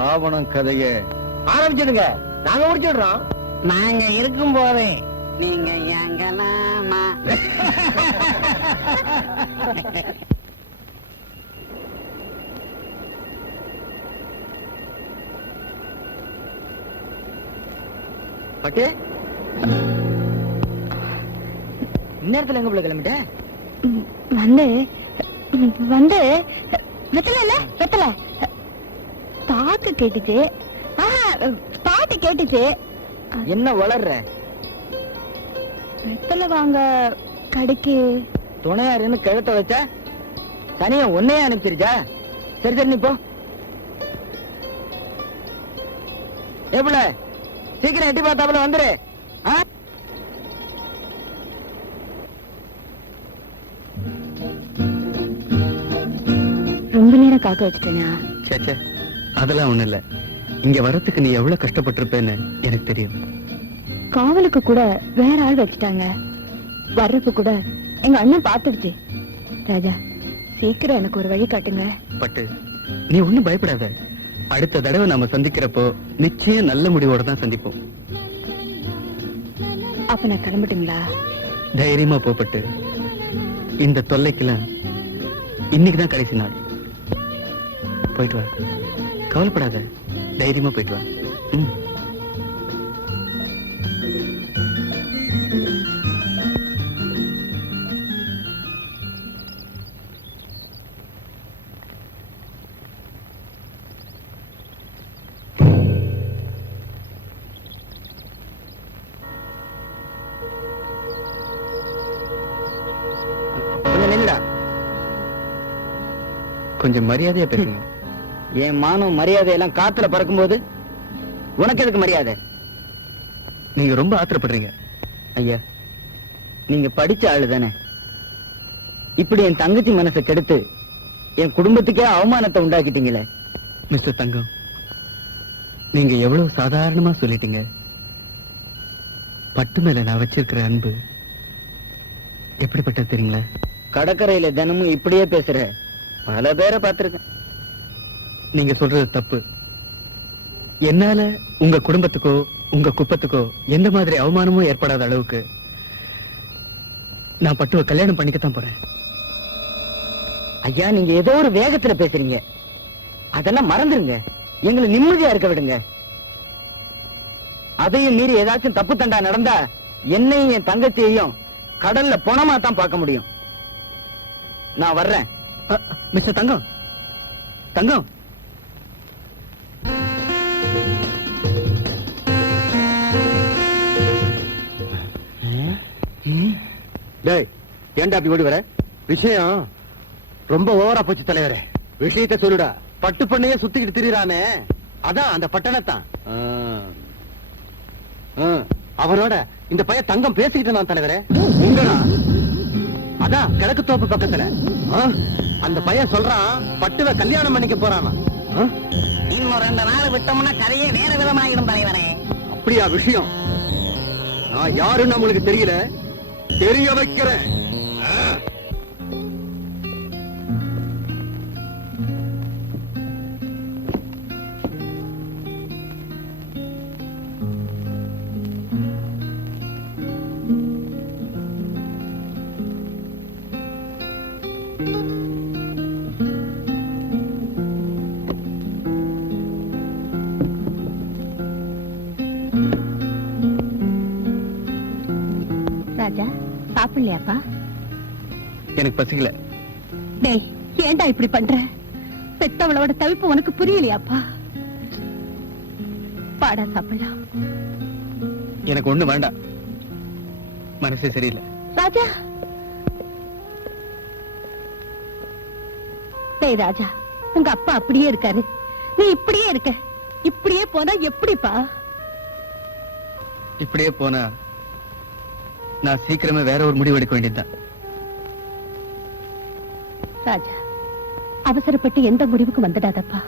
ராவணன் கதைய ஆரம்பிச்சிடுங்க, நாங்க முடிச்சிடுறோம். நாங்க இருக்கும் போதே நீங்க எங்கலாமா? பட்டு இந்நேரத்துல எங்க பிள்ளை கிளம்பிட்ட? வந்து வந்து வெத்தல இல்ல வெத்தல பாட்டு கேட்டுச்சு. பாட்டு கேட்டுச்சு. என்ன வளர்ற? வெத்தல வாங்க கடைக்கு துணையாருன்னு கிழத்த வச்சா தனியா ஒன்னையே அனுப்பிச்சிருச்சா? சரி சரி நீ போ. எப்பல சீக்கிரம் எட்டி பார்த்தாப்புல வந்துரு. ரொம்ப நேரம் காக்க வச்சுட்டேனா? சேச்சே, அதெல்லாம் ஒண்ணு இல்ல. இங்க வரத்துக்கு நீ எவ்வளவு கஷ்டப்பட்டிருப்பேன்னு எனக்கு தெரியும். காவலுக்கு கூட வேற ஆள் வச்சுட்டாங்க. வர்றப்ப கூட எங்க அண்ணன் பாத்துடுச்சு. ராஜா, சீக்கிரம் எனக்கு ஒரு வழி காட்டுங்க. பட்டு நீ ஒண்ணும் பயப்படாத. அடுத்த தடவை நாம சந்திக்கிறப்போ நிச்சயம் நல்ல முடிவோட தான் சந்திப்போம். அப்ப நான் கிளம்பட்டுங்களா? தைரியமா போப்பட்டு. இந்த தொல்லைக்கெல்லாம் இன்னைக்குதான் கடைசி நாள். போயிட்டு வா, கவலைப்படாத, தைரியமா போயிட்டு வா. கொஞ்சம் மரியாதையா பேசுங்க. என் மானம் மரியாதை எல்லாம் காத்துல பறக்கும் போது உனக்கு எதுக்கு மரியாதை? நீங்க ரொம்ப ஆத்திரப்படுறீங்க. ஐயா, நீங்க படிச்ச ஆளு தானே. இப்படி என் தங்கச்சி மனசை கெடுத்து என் குடும்பத்துக்கே அவமானத்தை உண்டாக்கிட்டீங்களே. மிஸ்டர் தங்கம், நீங்க எவ்வளவு சாதாரணமா சொல்லிட்டீங்க. பட்டு மேல நான் வச்சிருக்கிற அன்பு எப்படிப்பட்டது தெரியுங்களா? கடற்கரையில தினமும் இப்படியே பேசுற பல பேரை பார்த்திருக்கேன். நீங்க சொல்றது தப்பு. என்னால உங்க குடும்பத்துக்கோ உங்க குப்பத்துக்கோ எந்த மாதிரி அவமானமும் ஏற்படாத அளவுக்கு நான் பட்டுவை கல்யாணம் பண்ணிக்கத்தான் போறேன். ஐயா, நீங்க ஏதோ ஒரு வேகத்துல பேசுறீங்க. அதெல்லாம் மறந்துருங்க. எங்களை நிம்மதியா இருக்க விடுங்க. அதையும் மீறி ஏதாச்சும் தப்பு தண்டா நடந்தா என்னையும் என் தங்கச்சியையும் கடல்ல பொணமா தான் பார்க்க முடியும். நான் வர்றேன். மிஸ்டர் தங்கம், தங்கம், டேய், ஏன்டா அப்படி ஓடி வர? விஷயம் ரொம்ப ஓவரா போச்சு தலைவரே. விஷயத்தை சொல்லுடா. பட்டு பண்ணையே சுத்திக்கிட்டு திரிறானே, அதான் அந்த பட்டணத்தான். அவரோட இந்த பையன் தங்கம் பேசிக்கிட்டு நான் தலைவரே. உங்களா? அதான் கிழக்கு தோப்பு பக்கத்துல. அந்த பையன் சொல்றான் பட்டுவை கல்யாணம் பண்ணிக்க போறானா. இன்னும் 2 நாள் விட்டோம்னா கதையே வேற விதமாயிடும் தலைவரே. அப்படியா விஷயம்? நான் யாருன்னு உங்களுக்கு தெரியல, தெரிய வைக்கிறேன். ராஜா சாப்பிடலையாப்பா? எனக்கு பசிக்கல. டேய், ஏன்டா இப்படி பண்ற? பெத்தவளோட தவிப்பு உனக்கு புரியலையாப்பா? பாடா சாப்பிடலாம். எனக்கு ஒண்ணு வேண்டாம், மனசே சரியில்லை. ராஜா, டேய் ராஜா, உங்க அப்பா அப்படியே இருக்காரு, நீ இப்படியே இருக்க. இப்படியே போனா எப்படிப்பா? இப்படியே போனா நான் சீக்கிரமே வேற ஒரு முடிவு எடுக்க வேண்டியதுதான். ராஜா, அவசரப்பட்டு எந்த முடிவுக்கு வந்துடாதப்பா.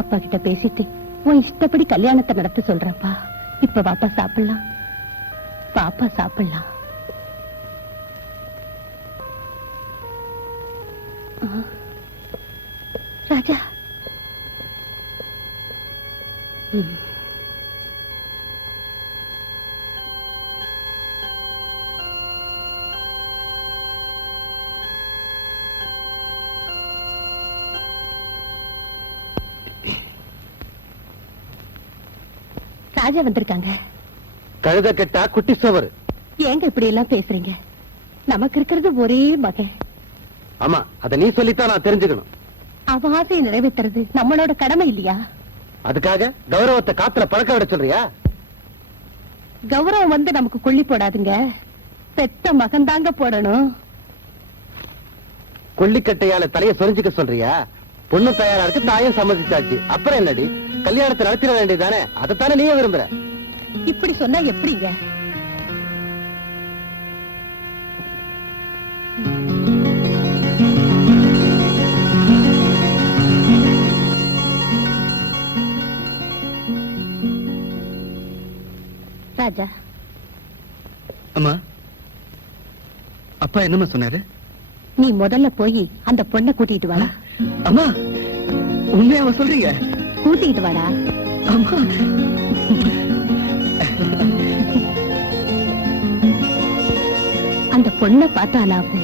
அப்பா கிட்ட பேசிட்டு உன் இஷ்டப்படி கல்யாணத்தை நடத்த சொல்றப்பா. இப்ப பாப்பா சாப்பிடலாம், பாப்பா சாப்பிடலாம். ராஜா, ராஜா வந்திருக்காங்க. கழுத கெட்டா குட்டி சவர். ஏங்க இப்படி எல்லாம் பேசுறீங்க? நமக்கு இருக்கிறது ஒரே மகன். ஆமா, அத நீ சொல்லித்தான் நான் தெரிஞ்சுக்கணும். அவன் ஆசையை நிறைவேற்றுறது நம்மளோட கடமை இல்லையா? அதுக்காக கௌரவத்தை காத்துல பழக்க விட சொல்றியா? கௌரவம் வந்து நமக்கு கொள்ளி போடாதுங்க, பெத்த மகன் தாங்க போடணும். கொல்லிக்கட்டையால தலைய சொரிஞ்சுக்க சொல்றியா? பொண்ணு தயாரா இருக்கு, தாயும் சம்மதிச்சாச்சு. அப்புறம் என்னடி, கல்யாணத்தை நடத்திட வேண்டியதானே? அதைத்தானே நீயே விரும்புற. இப்படி சொன்னா எப்படிங்க? ராஜா, அம்மா, அப்பா என்னம்மா சொன்னாரு? நீ முதல்ல போய் அந்த பொண்ணை கூட்டிட்டு வாடா. அம்மா, உண்மையாவா சொல்றீங்க? கூட்டிட்டு வாடா. அம்மா, அந்த பொண்ணை பார்த்தாலாவது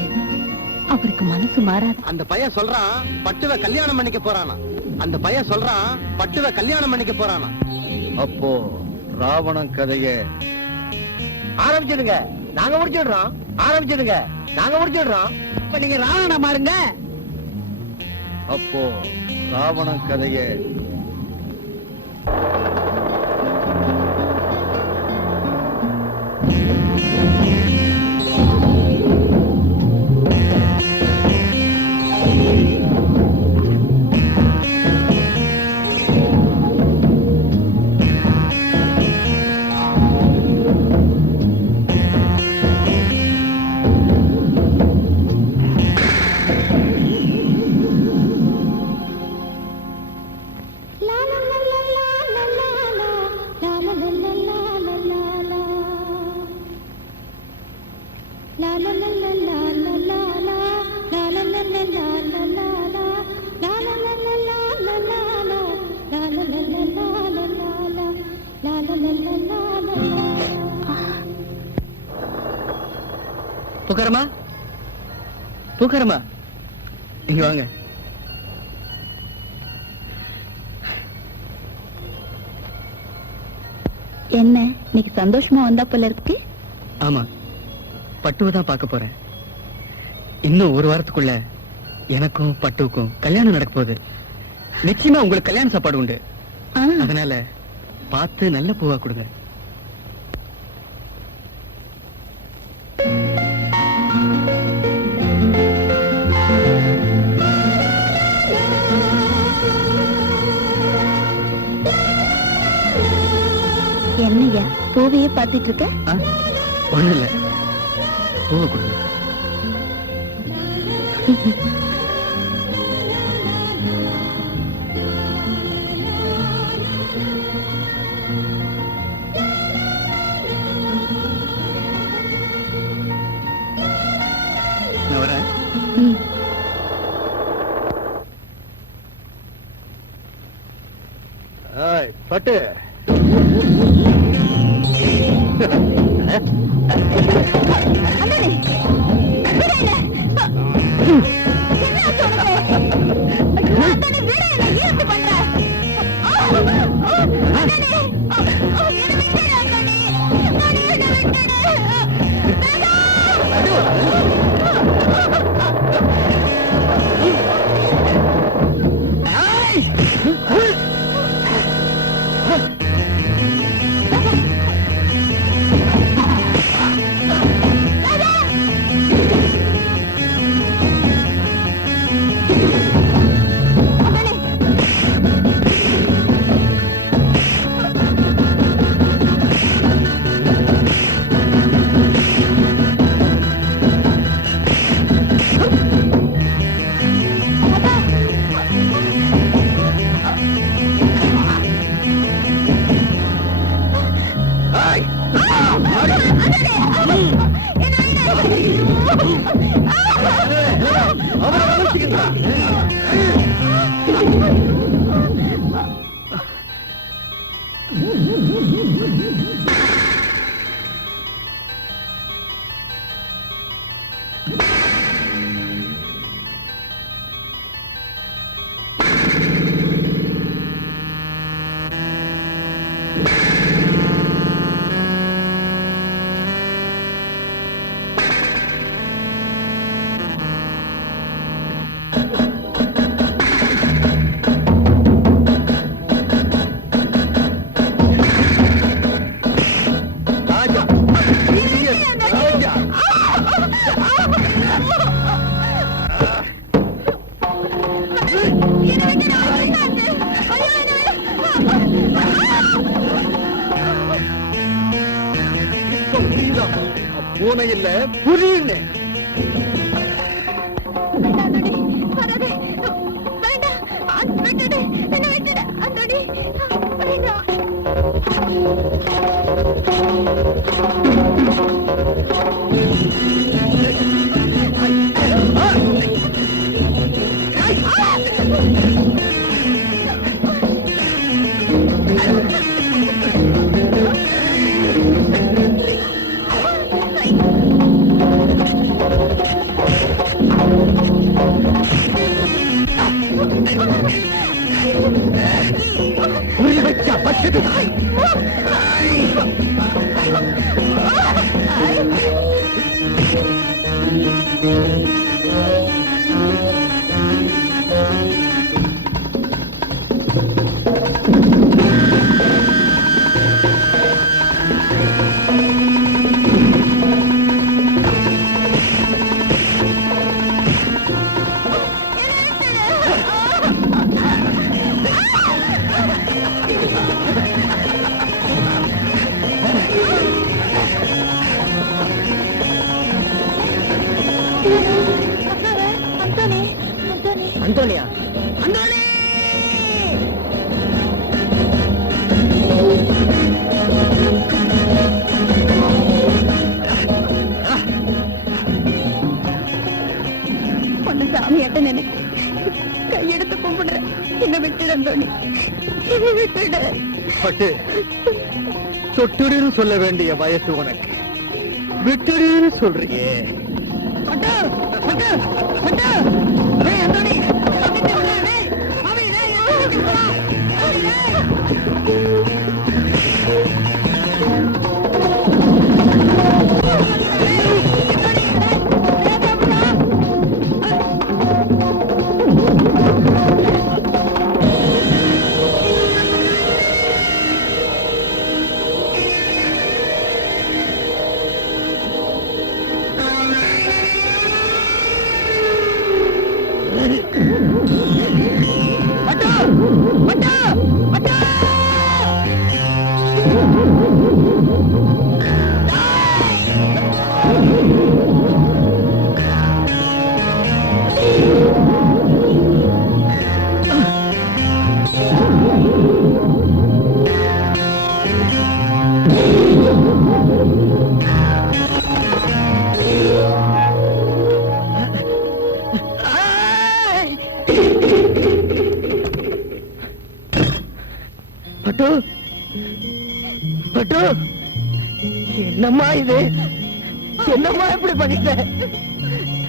அவருக்கு மனசு மாறாது. அந்த பையன் சொல்றான் பட்டுவ கல்யாணம் பண்ணிக்க போறானா. அந்த பையன் சொல்றான் பட்டுவ கல்யாணம் பண்ணிக்க போறானா. அப்போ ராவணன் கதைய ஆரம்பிச்சிடுங்க. நாங்க முடிச்சிடுறோம். ஆரம்பிச்சிடுங்க, நாங்க முடிச்சிடுறோம். இப்ப நீங்க ராவண மாறுங்க. அப்போ ராவணன் கதைய பூக்காரமா, பூக்காரமா, இங்க வாங்க. என்ன இன்னைக்கு சந்தோஷமா வந்தா போல இருக்கு? ஆமா, பட்டுவை தான் பார்க்க போறேன். இன்னும் ஒரு வாரத்துக்குள்ள எனக்கும் பட்டுவுக்கும் கல்யாணம் நடக்க போகுது. நிச்சயமா உங்களுக்கு கல்யாண சாப்பாடு உண்டு. அதனால பார்த்து நல்ல பூவா கொடுங்க. என்னையா பூவையே பார்த்துட்டு இருக்க? ஒண்ணு இல்ல, பூவை கொடுங்க. நான் வரேன். பட்டு அண்ணே, விடு என்ன. அவரை வளர்ச்சிக்கின்றான். ராஜா, இந்தியன் ராஜா. இப்ப புரியுதா? பூனை இல்ல புரியுன்னு. அந்தோனியா? பொண்ணு சாமியாட்ட நினைக்க கையெடுத்து கும்பிடுறேன். என்ன விட்டுடு அந்தோணி, விட்டுடு. பட்டு, தொட்டுடுன்னு சொல்ல வேண்டிய வயசு உனக்கு, விட்டுடுன்னு சொல்றியே. பட்டு, பட்டு, பட்டு. டேய் அந்தோணி, தப்பிட்டு வா, டேய். மாமி, டேய், தப்பிட்டு வா. மாமி, டேய். பட்டு, பட்டு, என்னம்மா இது? என்னம்மா இப்படி பண்ணிட்ட?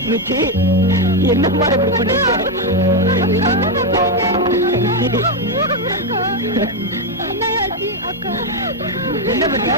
மிச்சி, என்னம்மா இப்படி பண்ணிட்ட? என்ன பண்ண?